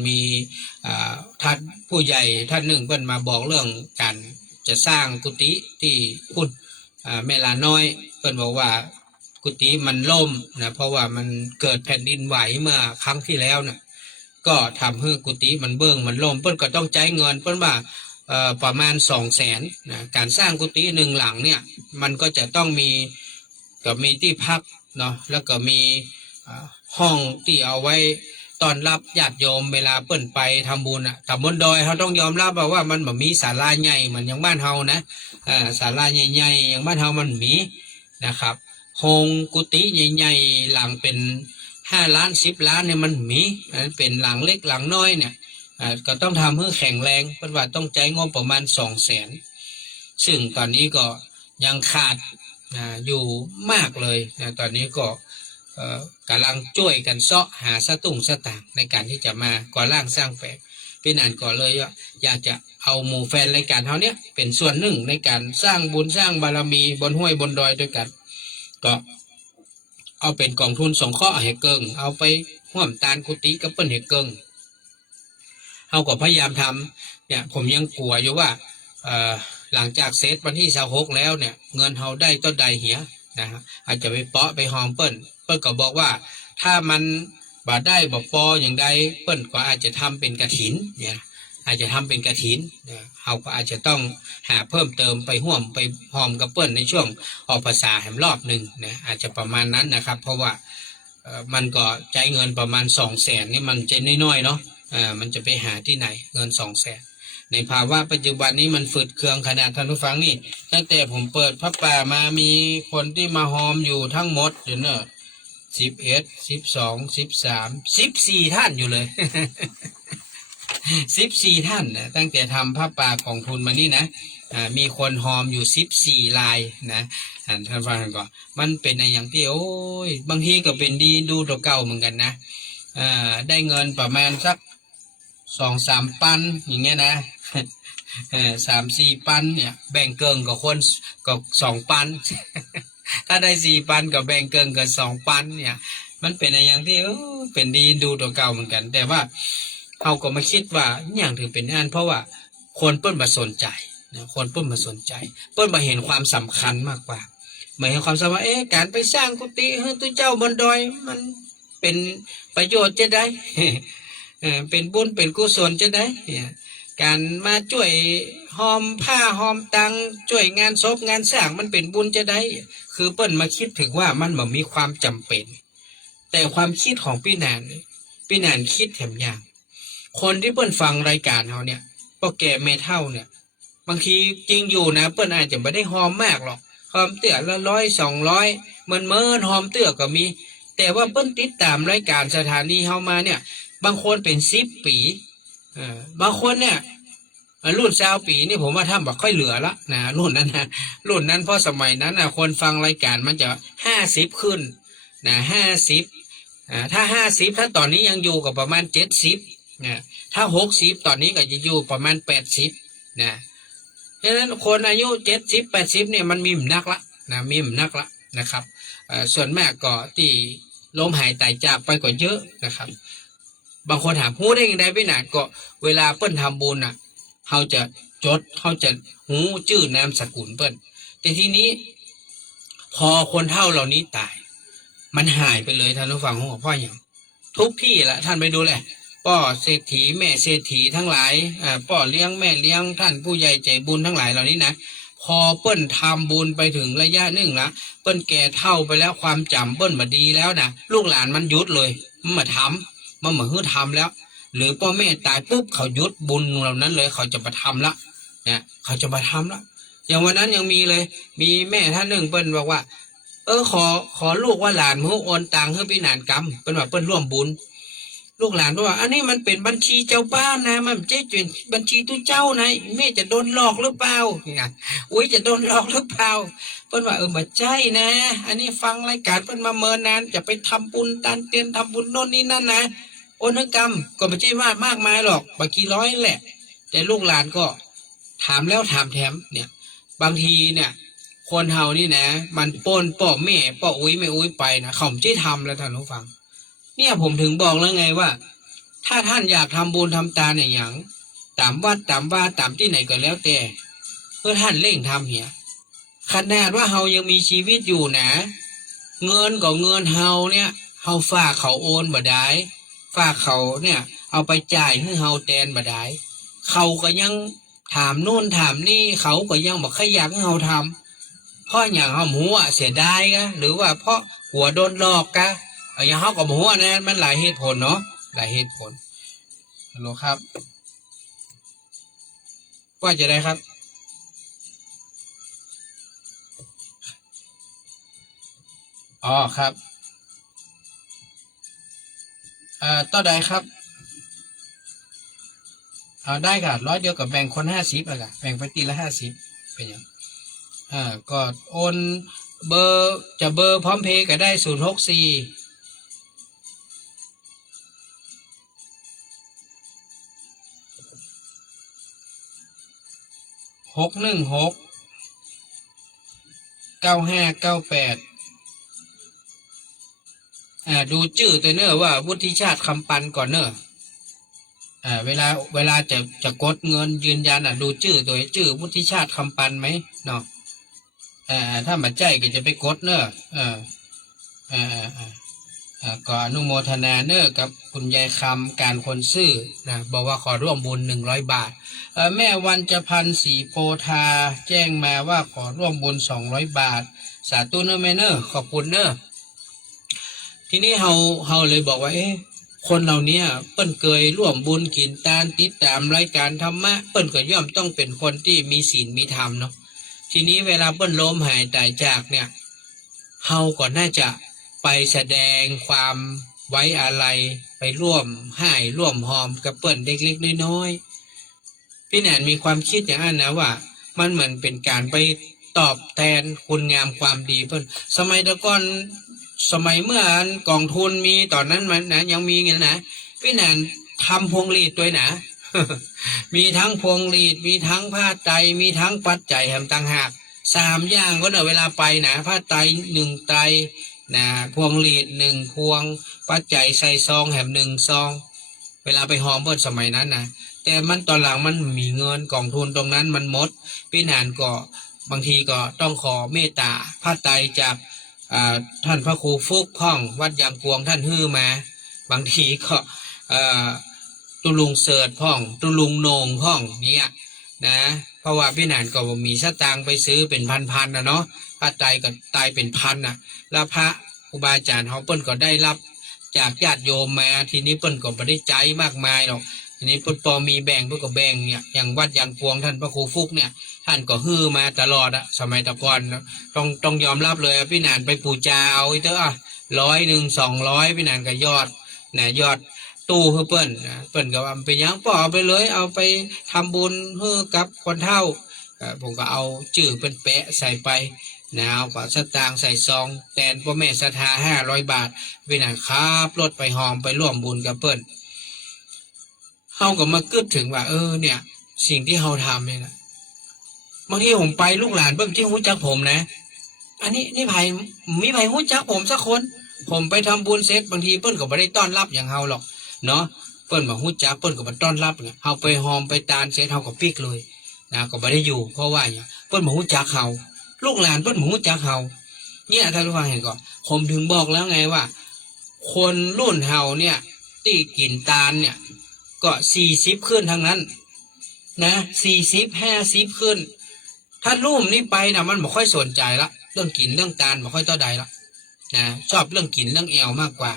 มีท่านผู้ใหญ่ท่านหนึ่งเพิ่นมาบอกเรื่องการจะสร้างกุฏิที่พุทธแม่ลาน้อยเพิ่นบอกว่ากุฏิมันล่มนะเพราะว่ามันเกิดแผ่นดินไหวเมื่อครั้งที่แล้วนะก็ทำให้กุฏิมันเบิ้งมันล่มเพิ่นก็ต้องใจเงินเพิ่นว่าประมาณ200,000นะการสร้างกุฏิหนึ่งหลังเนี่ยมันก็จะต้องมีที่พักเนาะแล้วก็มีห้องที่เอาไว้ตอนรับญาติโยมเวลาเปิ้นไปทำบุญอะแต่บนดอยเขาต้องยอมรับว่ามันแบบมีศาลาใหญ่เหมือนอย่างบ้านเฮานะศาลาใหญ่ๆอย่างบ้านเฮามันมีนะครับโฮงกุฏิใหญ่ๆหลังเป็น5 ล้าน10 ล้านเนี่ยมันมีเป็นหลังเล็กหลังน้อยเนี่ยก็ต้องทำให้แข็งแรงเพราะว่าต้องใช้งบประมาณ200,000ซึ่งตอนนี้ก็ยังขาดอยู่มากเลยนะตอนนี้ก็กำลังช่วยกันเสาะหาสตุ้งสตางค์ในการที่จะมาก่อร่างสร้างแฝงพี่นันก็เลยอยากจะเอาหมู่แฟนรายการเท่านี้เป็นส่วนหนึ่งในการสร้างบุญสร้างบารมีบนห้วยบนดอยด้วยกันก็เอาเป็นกองทุนสงเคราะห์ให้เกิงเอาไปห่วมตานกุฏิกับเปิ้นให้เกิงเขาก็พยายามทำเนี่ยผมยังกลัวอยู่ว่าหลังจากเซตวันที่26แล้วเนี่ยเงินเขาได้ต้นใดเหียนะฮะอาจจะไปเปาะไปหอมเปิ้นก็บอกว่าถ้ามันบ่ได้บ่ปออย่างใดเปิ้นก็อาจจะทำเป็นกฐินเนี่ยอาจจะทำเป็นกฐินเขาก็อาจจะต้องหาเพิ่มเติมไปห่วมไปหอมกับเปิ้นในช่วงออกภาษาแหมรอบหนึ่งนะอาจจะประมาณนั้นนะครับเพราะว่ามันก็ใช้เงินประมาณ200,000นี่มันจะน้อยๆเนาะมันจะไปหาที่ไหนเงิน200,000ในภาวะปัจจุบันนี้มันฝืดเคืองขนาดท่านผู้ฟังนี่ตั้งแต่ผมเปิดพระป่ามามีคนที่มาหอมอยู่ทั้งหมดเดี๋ยวเนี่ย11 12 13 14ท่านอยู่เลย 14ท่านนะตั้งแต่ทำพระป่าของทุนมานี่นะมีคนหอมอยู่14 ลายนะท่านฟังก่อนมันเป็นอย่างที่โอ้ยบางทีก็เป็นดีดูตัวเก่าเหมือนกันนะได้เงินประมาณสัก2-3 ปันอย่างเงี้ยนะ3-4 ปันเนี่ยแบ่งเกินกับคนกับ2 ปัน ถ้าได้4 ปันกับแบ่งเกินกับ2 ปันเนี่ยมันเป็นอย่างที่เป็นดีดูตัวเก่าเหมือนกันแต่ว่าเขาก็มาคิดว่าอย่างถึงเป็นอันเพราะว่าคนเปิ้นมาสนใจนะคนเปิ้นมาสนใจเปิ้นมาเห็นความสำคัญมากกว่าหมายถึงความสำคัญการไปสร้างกุฏิให้ตัวเจ้าบนดอยมันเป็นประโยชน์จะได้ เป็นบุญเป็นกุศลจะได้การมาช่วยหอมผ้าหอมตังช่วยงานศพงานสร้างมันเป็นบุญจะได้คือเปิ้นมาคิดถึงว่ามันบ่มีความจำเป็นแต่ความคิดของพี่นานคิดแถมอย่างคนที่เปิ้นฟังรายการเขาเนี่ยพวกแก่เมทัลเนี่ยบางทีจริงอยู่นะเปิ้นอาจจะไม่ได้หอมมากหรอกหอมเตื้อละ100-200เมินหอมเตื้อก็มีแต่ว่าเปิ้นติดตามรายการสถานีเฮามาเนี่ยบางคนเป็น10 ปีบางคนเนี่ยรุ่น20 ปีนี่ผมว่าถ้าบอกค่อยเหลือละนะรุ่นนั้นนะรุ่นนั้นเพราะสมัยนั้นนะคนฟังรายการมันจะ50ขึ้นนะ50ถ้า50ถ้าตอนนี้ยังอยู่กับประมาณ70นะถ้า60ตอนนี้ก็จะอยู่ประมาณ80นะดังนั้นคนอายุ70-80เนี่ยมันมีมนักละนะมีมนักละนะครับส่วนแม่ก็ที่ล้มหายตายจากไปก็เยอะนะครับบางคนถามหูได้ยังไงพี่หนาก็เวลาเปิ้นทำบุญเขาจะจดเขาจะหูชื่อนามสกุลเปิ้นแต่ทีนี้พอคนเฒ่าเหล่านี้ตายมันหายไปเลยท่านผู้ฟังของพ่ออย่างทุกที่ละท่านไปดูเลยพ่อเศรษฐีแม่เศรษฐีทั้งหลายพ่อเลี้ยงแม่เลี้ยงท่านผู้ใหญ่ใจบุญทั้งหลายเหล่านี้นะพ พอเปิ้นทำบุญไปถึงระยะหนึ่งละเปิ้นแก่เฒ่าไปแล้วความจำเปิ้นมาดีแล้วนะลูกหลานมันหยุดเลยมันมาทำมันมาฮื้อทำแล้ว หรือพ่อแม่ตายปุ๊บเขาหยุดบุญเหล่านั้นเลยเขาจะมาทำละเนี่ยเขาจะมาทำละอย่างวันนั้นยังมีเลย มีแม่ท่านหนึ่งเปิ้นบอกว่าขอลูกว่าหลานมือโอนตังค์ให้พี่นานกรรมเปิ้นว่าเปิ้นร่วมบุญลูกหลานบอกว่าอันนี้มันเป็นบัญชีเจ้าบ้านนะมันไม่ใช่เป็นบัญชีตู้เจ้านะแม่จะโดนหลอกหรือเปล่าเนี่ยอุ้ยจะโดนหลอกหรือเปล่าเปิ้นว่ามาใช่นะอันนี้ฟังรายการเปิ้นมาเมินนานจะไปทำบุญตานเตียนทำบุญโน่นนี่นั่นนะโอนกรรมก็ไม่ใช่ว่ามากมายหรอกบางทีร้อยแหละแต่ลูกหลานก็ถามแล้วถามแถมเนี่ยบางทีเนี่ยคนเฮานี่นะมันป้นป้อแม่ป้ออุ้ยไม่อุ้ยไปนะเขาไม่ใช่ทำแล้วท่านผู้ฟังเนี่ยผมถึงบอกแล้วไงว่าถ้าท่านอยากทำบุญทำทานอย่างตามวัดตามว่าตามที่ไหนก็แล้วแต่เพื่อท่านเร่งทำเหียขนาดว่าเฮายังมีชีวิตอยู่นะเงินก็เงินเฮาเนี่ยเฮาฝากเขาโอนบ่ได้ฝากเขาเนี่ยเอาไปจ่ายให้เฮาแทนบ่ได้เขาก็ยังถามโน่นถามนี่เขาก็ยังบอกขยันให้เฮาทำเพราะอย่างเฮาหัวเสียดายกะหรือว่าเพราะหัวโดนหลอกกะอย่างเฮากับหัวนะมันหลายเหตุผลเนาะหลายเหตุผลฮัลโหลครับว่าจะได้ครับอ๋อครับต่อใดครับได้ค่ะ100เดียวกับแบ่งคน50อะค่ะแบ่งไปทีละ50เป็นอย่างก็โอนเบอร์จะเบอร์พร้อมเพย์ก็ได้064 616 9598ดูชื่อตัวเนอะว่าวุฒิชาติคำปันก่อนเนอะเวลาจะกดเงินยืนยันดูชื่อวุฒิชาติคำปันไหมเนาะถ้ามันใจก็จะไปกดเนอะก็อนุโมทนาเนอะกับคุณยายคำการคนซื่อนะบอกว่าขอร่วมบุญ100 บาทแม่วันจะพันสีโพธาแจ้งมาว่าขอร่วมบุญ200 บาทสาธุเนอะแม่เนอะขอบคุณเนอะทีนี้เฮาเลยบอกว่าคนเหล่านี้เปิ้นเคยร่วมบุญกินทานติดตามรายการธรรมะเปิ้นก็ย่อมต้องเป็นคนที่มีศีลมีธรรมเนาะทีนี้เวลาเปิ้นล้มหายตายจากเนี่ยเฮาก็น่าจะไปแสดงความไว้อาลัยไปร่วมให้ร่วมหอมกับเปิ้นเล็กๆน้อยๆพี่แหนนมีความคิดอย่างนั้นนะว่ามันเหมือนเป็นการไปตอบแทนคุณงามความดีเปิ้นสมัยตะก่อนสมัยเมื่อกองทุนมีตอนนั้นมันนะยังมีเงี้ยนะพี่แหนนทำพวงหลีดด้วยนะ มีทั้งพวงหลีดมีทั้งผ้าไตรมีทั้งปัจจัยแถมต่างหาก3 อย่างก็เนอะเวลาไปนะผ้าไตร1 ไตรนะพวงหลีด1 พวงปัจจัยใส่ซองแถม1 ซองเวลาไปหอมเบิ้ลสมัยนั้นนะแต่มันตอนหลังมันมีเงินกองทุนตรงนั้นมันหมดพี่แหนนก็บางทีก็ต้องขอเมตตาผ้าไตรจากท่านพระครูฟุกพ่องวัดยางกวงท่านฮื้อมาบางทีก็ตุลุงเสิร์ชพ่องตุลุงโหนงพ่องเนี่ยนะเพราะว่าพี่นานก็มีสตางค์ไปซื้อเป็นพันนะเนาะพระไตรก็ตายเป็นพันนะแล้วพระครูบาอาจารย์เขาเปิ้นก็ได้รับจากญาติโยมมาทีนี้เปิ้นก็ไม่ได้ใจมากมายหรอกทีนี้เปิ้นพอมีแบ่งเปิ้นก็แบ่งเนี่ยอย่างวัดยางกวงท่านพระครูฟุกเนี่ยท่านก็ฮื้อมาตลอดอะสมัยตะก่อนต้องยอมรับเลยพี่นานไปปูจาเอาเถอะ100 200พี่นานก็ยอดนะยอดตู้เพื่อนเปิ้นก็ว่าเป็นยังป่อไปเลยเอาไปทำบุญเพื่อกับคนเฒ่าผมก็เอาชื่อเป็นแปะใส่ไปนะเอาก็สตางค์ใส่ซองแทนพ่อแม่ศรัทธา500 บาทพี่นานครับรถไปหอมไปร่วมบุญกับเปิ้นเฮาก็มาคิดถึงว่าเนี่ยสิ่งที่เฮาทำเนี่ยนะบางทีผมไปลูกหลานเบิ่งที่รู้จักผมนะอันนี้มีไผรู้จักผมสักคนผมไปทำบุญเสร็จบางทีเปิ้นก็ไม่ได้ต้อนรับอย่างเฮาหรอกเนาะเปิ้นมาฮู้จักเปิ้นก็มาต้อนรับเนี่ยเฮาไปหอมไปตานเสร็จเฮาก็ปิกเลยนะก็ไม่ได้อยู่เพราะว่าอย่างเปิ้นมาฮู้จักเฮาลูกหลานเปิ้นมาฮู้จักเฮาเนี่ยท่านผู้ฟังเห็นก็ผมถึงบอกแล้วไงว่าคนรุ่นเฮาเนี่ยที่กินตาลเนี่ยก็40ขึ้นทั้งนั้นนะ40 50ขึ้น ถ้าลุ่มนี่ไปนะมันไม่ค่อยสนใจละเรื่องกินเรื่องการไม่ค่อยต่อใดละนะชอบเรื่องกินเรื่องแอวมากกว่า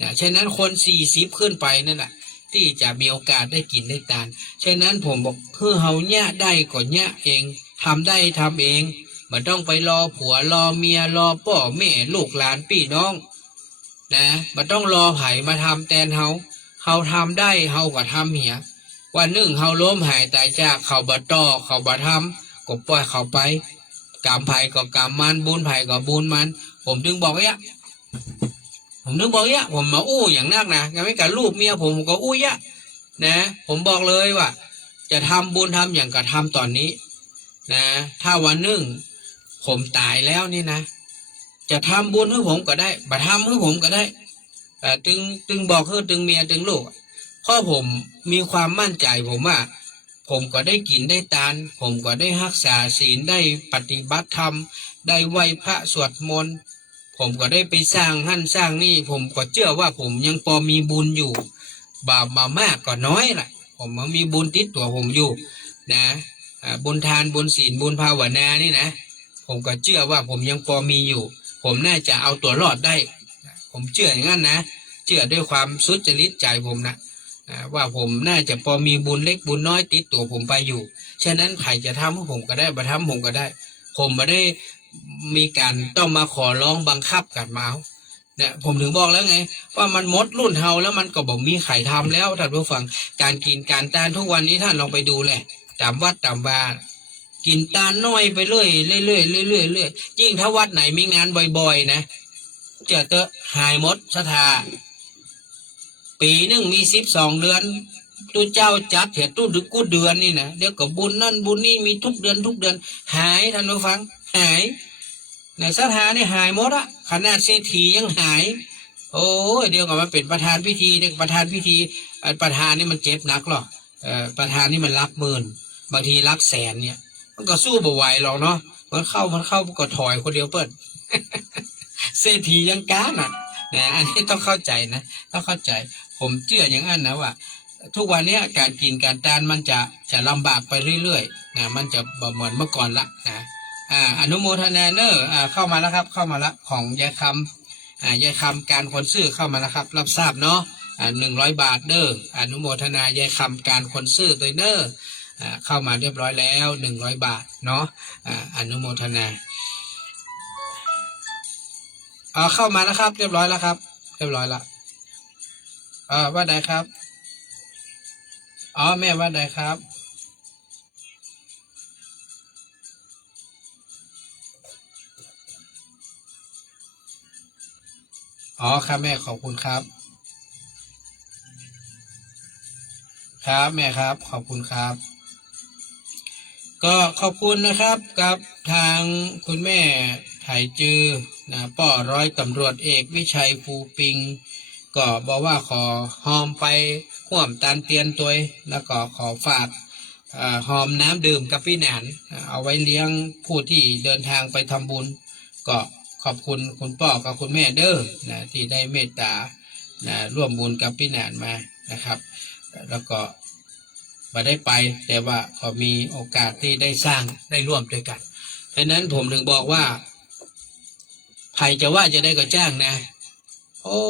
นะฉะนั้นคน40ขึ้นไปนั่นแหละที่จะมีโอกาสได้กินได้ทานฉะนั้นผมบอกคือเฮาเนี่ยได้ก็เนี่ยเองทำได้ทำเองไม่ต้องไปรอผัวรอเมียรอพ่อแม่ลูกหลานพี่น้องนะไม่ต้องรอไผมาทำแทนเฮาทำได้เฮาก็ทำเหียวันหนึ่งเฮาล้มหายตายจากเขาบ่ต่อเขาบ่ทำก็ปล่อยเขาไปกรรมไผก็กรรมมันบุญไผก็บุญมันผมถึงบอกเนี่ยผมมาอู้อย่างนักนะยังไม่กับลูกเมียผมก็อู้ยะนะผมบอกเลยว่าจะทำบุญทำอย่างก็ทำตอนนี้นะถ้าวันหนึ่งผมตายแล้วนี่นะจะทำบุญให้ผมก็ได้บ่ทำให้ผมก็ได้ตึงบอกให้ตึงเมียตึงลูกเพราะผมมีความมั่นใจผมว่าผมก็ได้กินได้ทานผมก็ได้รักษาศีลได้ปฏิบัติธรรมได้ไหว้พระสวดมนต์ผมก็ได้ไปสร้างหั่นสร้างนี่ผมก็เชื่อว่าผมยังพอมีบุญอยู่บาปมามากก็น้อยล่ะผมมีบุญติดตัวผมอยู่นะบุญทานบุญศีลบุญภาวนานี่นะผมก็เชื่อว่าผมยังพอมีอยู่ผมน่าจะเอาตัวรอดได้ผมเชื่ออย่างนั้นนะเชื่อด้วยความสุจริตใจผมนะว่าผมน่าจะพอมีบุญเล็กบุญน้อยติดตัวผมไปอยู่ฉะนั้นใครจะทำให้ผมก็ได้บ่ทำผมก็ได้ผมไม่ได้มีการต้องมาขอร้องบังคับกันมาเนี่ยผมถึงบอกแล้วไงว่ามันมดรุ่นเฮาแล้วมันก็บอกมีไข่ทำแล้วท่านผู้ฟังการกินการทานทุกวันนี้ท่านลองไปดูแหละตามวัดตามบ้านกินตาลน้อยไปเรื่อยเรื่อยเรื่อยยิ่งถ้าวัดไหนมีงานบ่อยๆนะเจอหายมดสถาปีหนึ่งมี12 เดือนตัวเจ้าจัดเถียตู้ดึกกู้เดือนนี่นะเดี๋ยวก็บุญนั่นบุญนี่มีทุกเดือนหายท่านผู้ฟังหายในสถานนี่หายหมดอะขนาดเศรษฐียังหายโอ้ยเดี๋ยวก็มาเป็นประธานพิธีเด็กประธานพิธีประธานนี่มันเจ็บหนักหรอประธานนี่มันรักหมื่นบางทีรักแสนเนี่ยมันก็สู้บ่ไหวหรอกเนาะมันเข้าก็ถอยคนเดียวเปิ้ล เศรษฐียังก้านอ่ะนะอันนี้ต้องเข้าใจนะต้องเข้าใจผมเชื่ออย่างนั้นนะว่าทุกวันนี้การกินการทานมันจะลำบากไปเรื่อยๆนะมันจะบ่เหมือนเมื่อก่อนละนะอนุโมทนาเนอร์เข้ามาแล้วครับเข้ามาละของยายคำยายคำการคนซื่อเข้ามาแล้วครับรับทราบเนาะ100 บาทเด้ออนุโมทนายายคำการคนซื่อตัวเนอร์เข้ามาเรียบร้อยแล้ว100 บาทเนาะอนุโมทนาเข้ามาแล้วครับเรียบร้อยแล้วครับเรียบร้อยละว่าใดครับแม่ว่าใดครับครับแม่ขอบคุณครับครับแม่ครับขอบคุณครับก็ขอบคุณนะครับกับทางคุณแม่ไถจือนะป้อร้อยตำรวจเอกวิชัยภูปิงก็บอกว่าขอหอมไปข่วมตันเตียนตัวแล้วก็ขอฝากหอมน้ำดื่มกับพี่แหนนเอาไว้เลี้ยงผู้ที่เดินทางไปทำบุญก็ขอบคุณคุณพ่อกับคุณแม่เด้อนะที่ได้เมตตานะร่วมบุญกับพี่แหนนมานะครับแล้วก็มาได้ไปแต่ว่าก็มีโอกาสที่ได้สร้างได้ร่วมด้วยกันดังนั้นผมถึงบอกว่าใครจะว่าจะได้ก็จ้างนะโอ้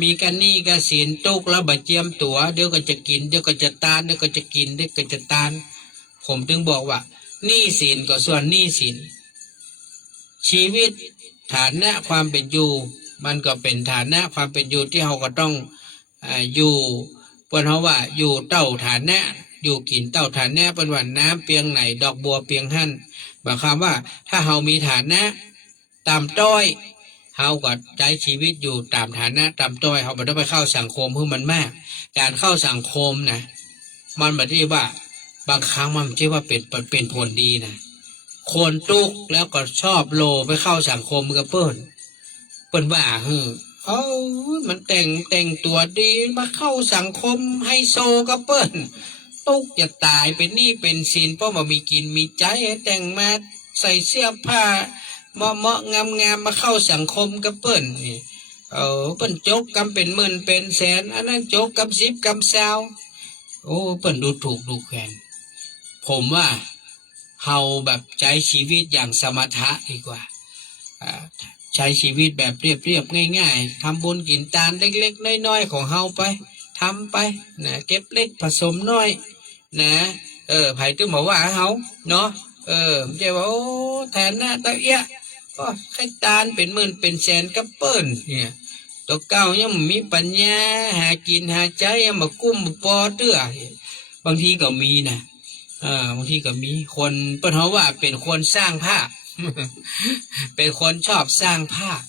มีกันนี่กสินตุกแล้วบะเจียมตัวเดี๋ยวก็จะกินเดี๋ยวก็จะตานเดี๋ยวก็จะกินเดี๋ยวก็จะตานผมถึงบอกว่านี่สินก็ส่วนนี่สินชีวิตฐานะความเป็นอยู่มันก็เป็นฐานะความเป็นอยู่ที่เราก็ต้องอยู่เปิ้นเขาว่าอยู่เต้าฐานแนะอยู่กินเต้าฐานแนะเป็นวันน้ำเปียงไหนดอกบัวเปียงหั่นหมายความว่าถ้าเรามีฐานนะตามต้อยเราก็ใช้ชีวิตอยู่ตามฐานะตามต้อยเราไม่ต้องไปเข้าสังคมเพื่อมันมากการเข้าสังคมนะมันแบบที่ว่าบางครั้งมันไม่ใช่ว่าเป็นผลดีนะคนตุกแล้วก็ชอบโลไปเข้าสังคมกับเปิ้นว่ามันแต่งตัวดีมาเข้าสังคมไฮโซกับเปิ้นตุกจะตายเป็นหนี้เป็นสินเพราะมันมีกินมีใจแต่งมาใส่เสื้อผ้าเหมาะงามมาเข้าสังคมกับเปิ้นนี่เปิ้นจกกำเป็นหมื่นเป็นแสนอันนั้นจกกำ10 กำ20เปิ้นดูถูกดูแคลนผมว่า เฮาแบบใช้ชีวิตอย่างสมถะดีกว่าใช้ชีวิตแบบเรียบๆง่ายๆทำบุญกินทานเล็กๆน้อยๆของเฮาไปทำไปนะเก็บเล็กผสมน้อยนะไผตึ้งบอกว่าเฮาเนาะไม่ใช่ว่าโอ้แทนหน้าตะเอียก็ใครตานเป็นหมื่นเป็นแสนกับเปิ้นเนี่ยตัวเก่ายังมีปัญญาหากินหาใจยังมากุ้มปอเตื้อบางทีก็มีนะบางทีก็มีคนเปิ้นเขาว่าเป็นคนสร้างภาพ เป็นคนชอบสร้างภาพ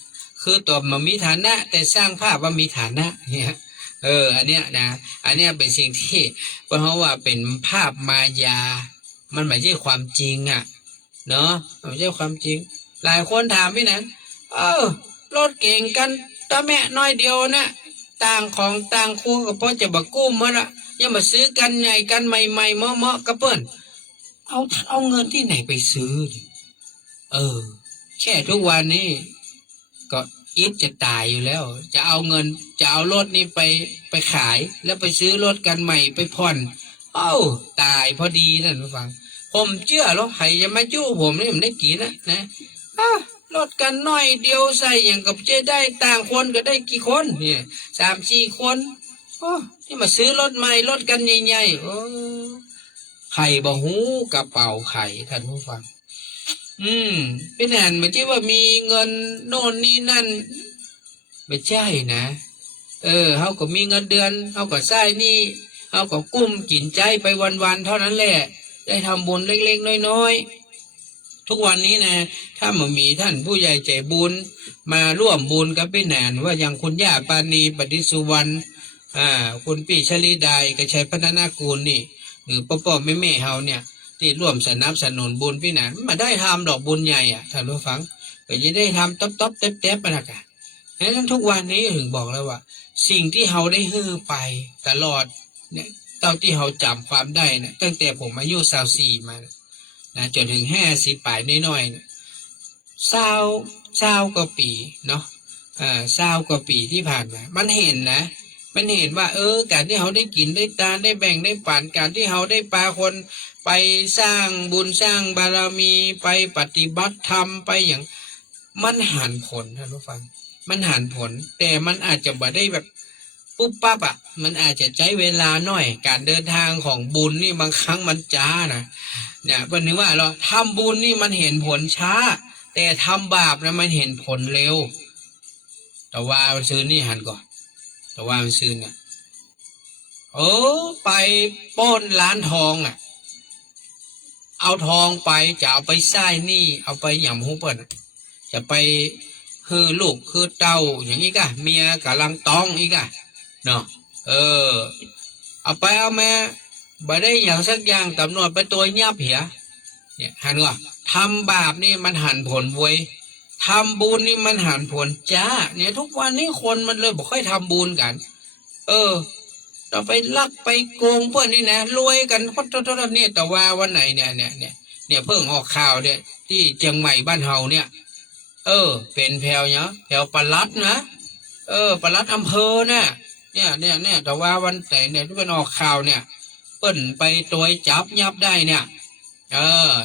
คือตัวมันมีฐานะ แต่สร้างภาพว่ามีฐานะเนี่ยอันเนี้ยนะอันเนี้ยเป็นสิ่งที่เปิ้นเขาว่าเป็นภาพมายามันไม่ใช่ความจริงอ่ะเนาะไม่ใช่ความจริงหลายคนถามพี่นั้นรถเก่งกันตาแม่น้อยเดียวนะต่างของต่างคู่ก็เพราะจะบักกุ้มมาละยังมาซื้อกันใหญ่กันใหม่ๆเมาะๆกับเปิ้นเอาเงินที่ไหนไปซื้อแค่ทุกวันนี้ก็อิดจะตายอยู่แล้วจะเอาเงินจะเอารถนี้ไปขายแล้วไปซื้อรถกันใหม่ไปผ่อนตายพอดีนั่นผู้ฟังผมเชื่อแล้วใครจะมาจู้ผมนี่ผมได้กี่นะรถกันน้อยเดียวใส่อย่างกับจะได้ต่างคนก็ได้กี่คนเนี่ย3-4 คนนี่มาซื้อรถใหม่รถกันใหญ่ๆไข่บ่หูกระเป๋าไข่ท่านผู้ฟังเป็นอันไม่ใช่ว่ามีเงินโน่นนี่นั่นไม่ใช่นะเขาก็มีเงินเดือนเขาก็ใช้นี่เขาก็กุ้มกินใจไปวันๆเท่านั้นแหละได้ทำบุญเล็กๆน้อยๆทุกวันนี้นะถ้ามันมีท่านผู้ใหญ่ใจบุญมาร่วมบุญกับพี่แนนว่าอย่างคุณย่าปานีปฏิสุวรรณคุณพี่ชลิดาเอกชัยพัฒนากูลนี่หรือพ่อแม่เฮาเนี่ยที่ร่วมสนับสนุนบุญพี่แนนมาได้ทำดอกบุญใหญ่ท่านผู้ฟังก็จะได้ทำต๊อบๆเต๊บๆนะกันดังนั้นทุกวันนี้ถึงบอกแล้วว่าสิ่งที่เฮาได้ฮื้อไปตลอดเนี่ยเท่าที่เฮาจำความได้นะตั้งแต่ผมอายุ24มานะจนถึง50ปลายน้อยๆนะ20กว่าปีเนาะ20กว่าปีที่ผ่านมามันเห็นนะมันเห็นว่าการที่เฮาได้กินได้ทานได้แบ่งได้ปันการที่เฮาได้พาคนไปสร้างบุญสร้างบารมีไปปฏิบัติธรรมไปอย่างมันหันผลท่านผู้ฟังมันหันผลแต่มันอาจจะบ่ได้แบบปุ๊บปั๊บมันอาจจะใช้เวลาหน่อยการเดินทางของบุญนี่บางครั้งมันช้านะเนี่ยวันนี้ว่าเราทำบุญนี่มันเห็นผลช้าแต่ทำบาปนะมันเห็นผลเร็วแต่ว่ามันซื้อนี่หันก่อนแต่ว่ามันซื้อเนี่ยไปปล้นร้านทองเอาทองไปจะเอาไปใช้นี่เอาไปหย่ำหูเปิดจะไปคือลูกคือเต้าอย่างนี้กะเมียกำลังต้องอีกเนาะเอาไปเอาแม่บ่ได้อย่างสักอย่างตำรวจไปตัวยับเหียเนี่ยหันว่าทำบาปนี่มันหันผลเว้ยทำบุญนี่มันหันผลจ้าเนี่ยทุกวันนี้คนมันเลยบอกค่อยทำบุญกันเราไปลักไปโกงเพื่อนนี่นะรวยกันพอดเนี่ยแต่ว่าวันไหนเนี่ยเพิ่งออกข่าวเนี่ยที่เชียงใหม่บ้านเฮาเนี่ยเป็นแผวเนาะแผวปลัดนะปลัดอำเภอเนี่ยแต่ว่าวันแต่เนี่ยที่เป็นออกข่าวเนี่ยเปิ้นไปตัวจับยับได้เนี่ย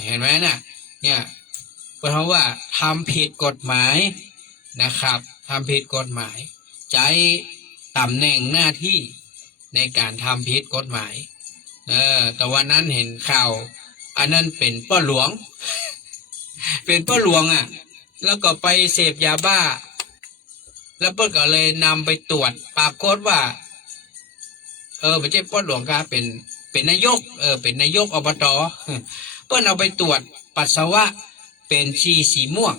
เห็นไหมเนี่ยเพราะว่าทำผิดกฎหมายนะครับทำผิดกฎหมายใช้ตำแหน่งหน้าที่ในการทำผิดกฎหมายแต่วันนั้นเห็นข่าวอันนั้นเป็นป้าหลวง เป็นป้าหลวงแล้วก็ไปเสพยาบ้าแล้วเปิ้ลก็เลยนำไปตรวจปรากฏว่าไม่ใช่ป้าหลวงครับเป็นนายกเป็นนายกอบตเปิ้ลเอาไปตรวจปัสสาวะเป็นชีสีม่วง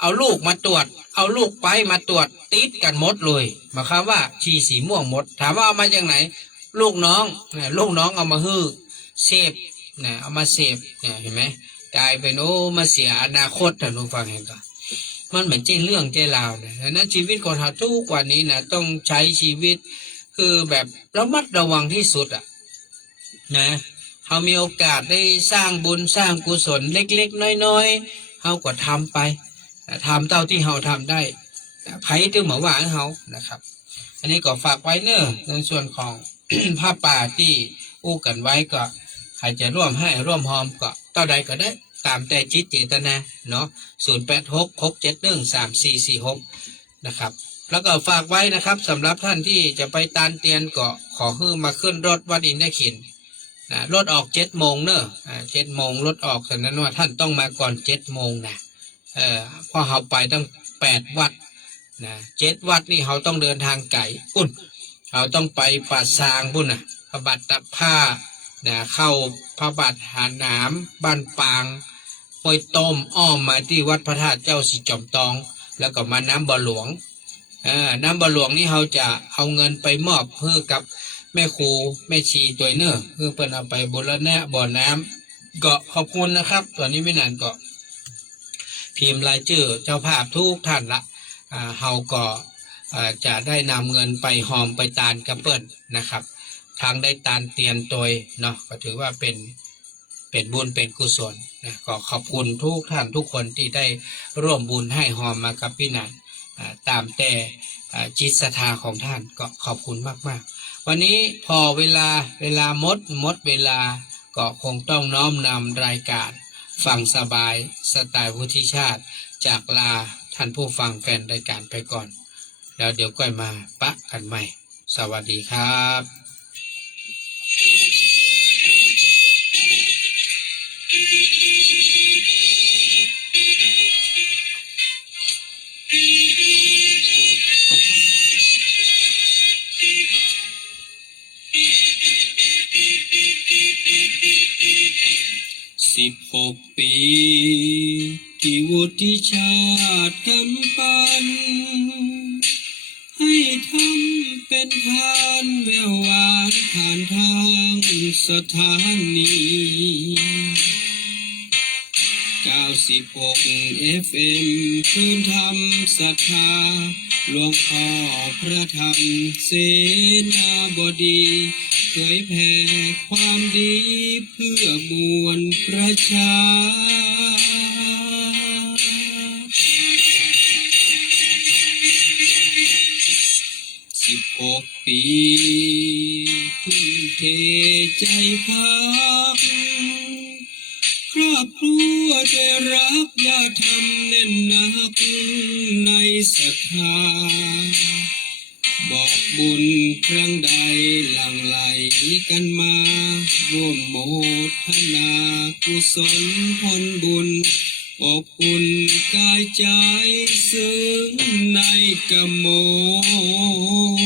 เอาลูกมาตรวจเอาลูกไปมาตรวจติดกันหมดเลยหมายความว่าชีสีม่วงหมดถามว่าเอามาจากไหนลูกน้องเอามาฮื้อเสพเอามาเสพเห็นไหมกลายเป็นมาเสียอนาคตท่านผู้ฟังเห็นก่อนมันเหมือนเจ้เรื่องเจ้ราวนะดังนั้นชีวิตคนเราทุกวันนี้นะต้องใช้ชีวิตคือแบบระมัดระวังที่สุดนะเขามีโอกาสได้สร้างบุญสร้างกุศลเล็กๆน้อยๆเขาก็ทำไปทำเท่าที่เขาทำได้ไผ่ถึงหมาว่าเขานะครับอันนี้ก็ฝากไว้เนอะในส่วนของ ผ้าป่าที่อู้กันไว้ก็ ใครจะร่วมให้ร่วมหอมก็ต่อใดก็ได้ตามแต่จิตเจตนาเนาะ0866713446นะครับแล้วก็ฝากไว้นะครับสำหรับท่านที่จะไปตานเตียนก็ขอให้มาขึ้นรถวัดอินทขินนะรถออก7 โมงเนอะ7 โมงรถออกฉะนั้นว่าท่านต้องมาก่อน7 โมงนะพอเราไปตั้ง8 วัดนะ7 วัดนี่เราต้องเดินทางไกลปุ่นเราต้องไปป่าซางปุ่นนะพระบาทตักผ้านะเข้าพระบาทหาหนามบ้านปางห้วยต้มอ้อมมาที่วัดพระธาตุเจ้าสิจอมตองแล้วก็มาน้ำบ่อหลวงน้ำบ่อหลวงนี่เราจะเอาเงินไปมอบเพื่อกับแม่ครูแม่ชีตัวเนอเพื่อเพิ่นเอาไปบูรณะบ่อน้ำก็ขอบคุณนะครับตอนนี้ไม่นานก็พิมพ์รายชื่อเจ้าภาพทุกท่านละเฮาก็จะได้นำเงินไปหอมไปตานกระเปิ้ลนะครับทางได้ตานเตียนตัวเนาะก็ถือว่าเป็นบุญเป็นกุศลนะก็ขอบคุณทุกท่านทุกคนที่ได้ร่วมบุญให้หอมมากับพี่นันตามแต่จิตศรัทธาของท่านก็ขอบคุณมากๆวันนี้พอเวลาหมดเวลาก็คงต้องน้อมนำรายการฟังสบายสไตล์วุฒิชาติจากลาท่านผู้ฟังแฟนรายการไปก่อนแล้วเดี๋ยวก็มาปะกันใหม่สวัสดีครับ16 ปีที่วุฒิชาติกำปันให้ทำเป็นทานแวววานผ่านทางสถานี96 FM คลื่นธรรมศรัทธาหลวงพ่อพระธรรมเสนาบดีเผยแผ่ความดีเพื่อมวลประชา16 ปีทุ่มเทใจพักครอบครัวจะรักอย่าทำแน่นหนักในศรัทธาบอกบุญครั้งใดหลั่งไหลกันมาร่วมโมทนากุศลผลบุญอบอุ่นกายใจซึ้งในกมล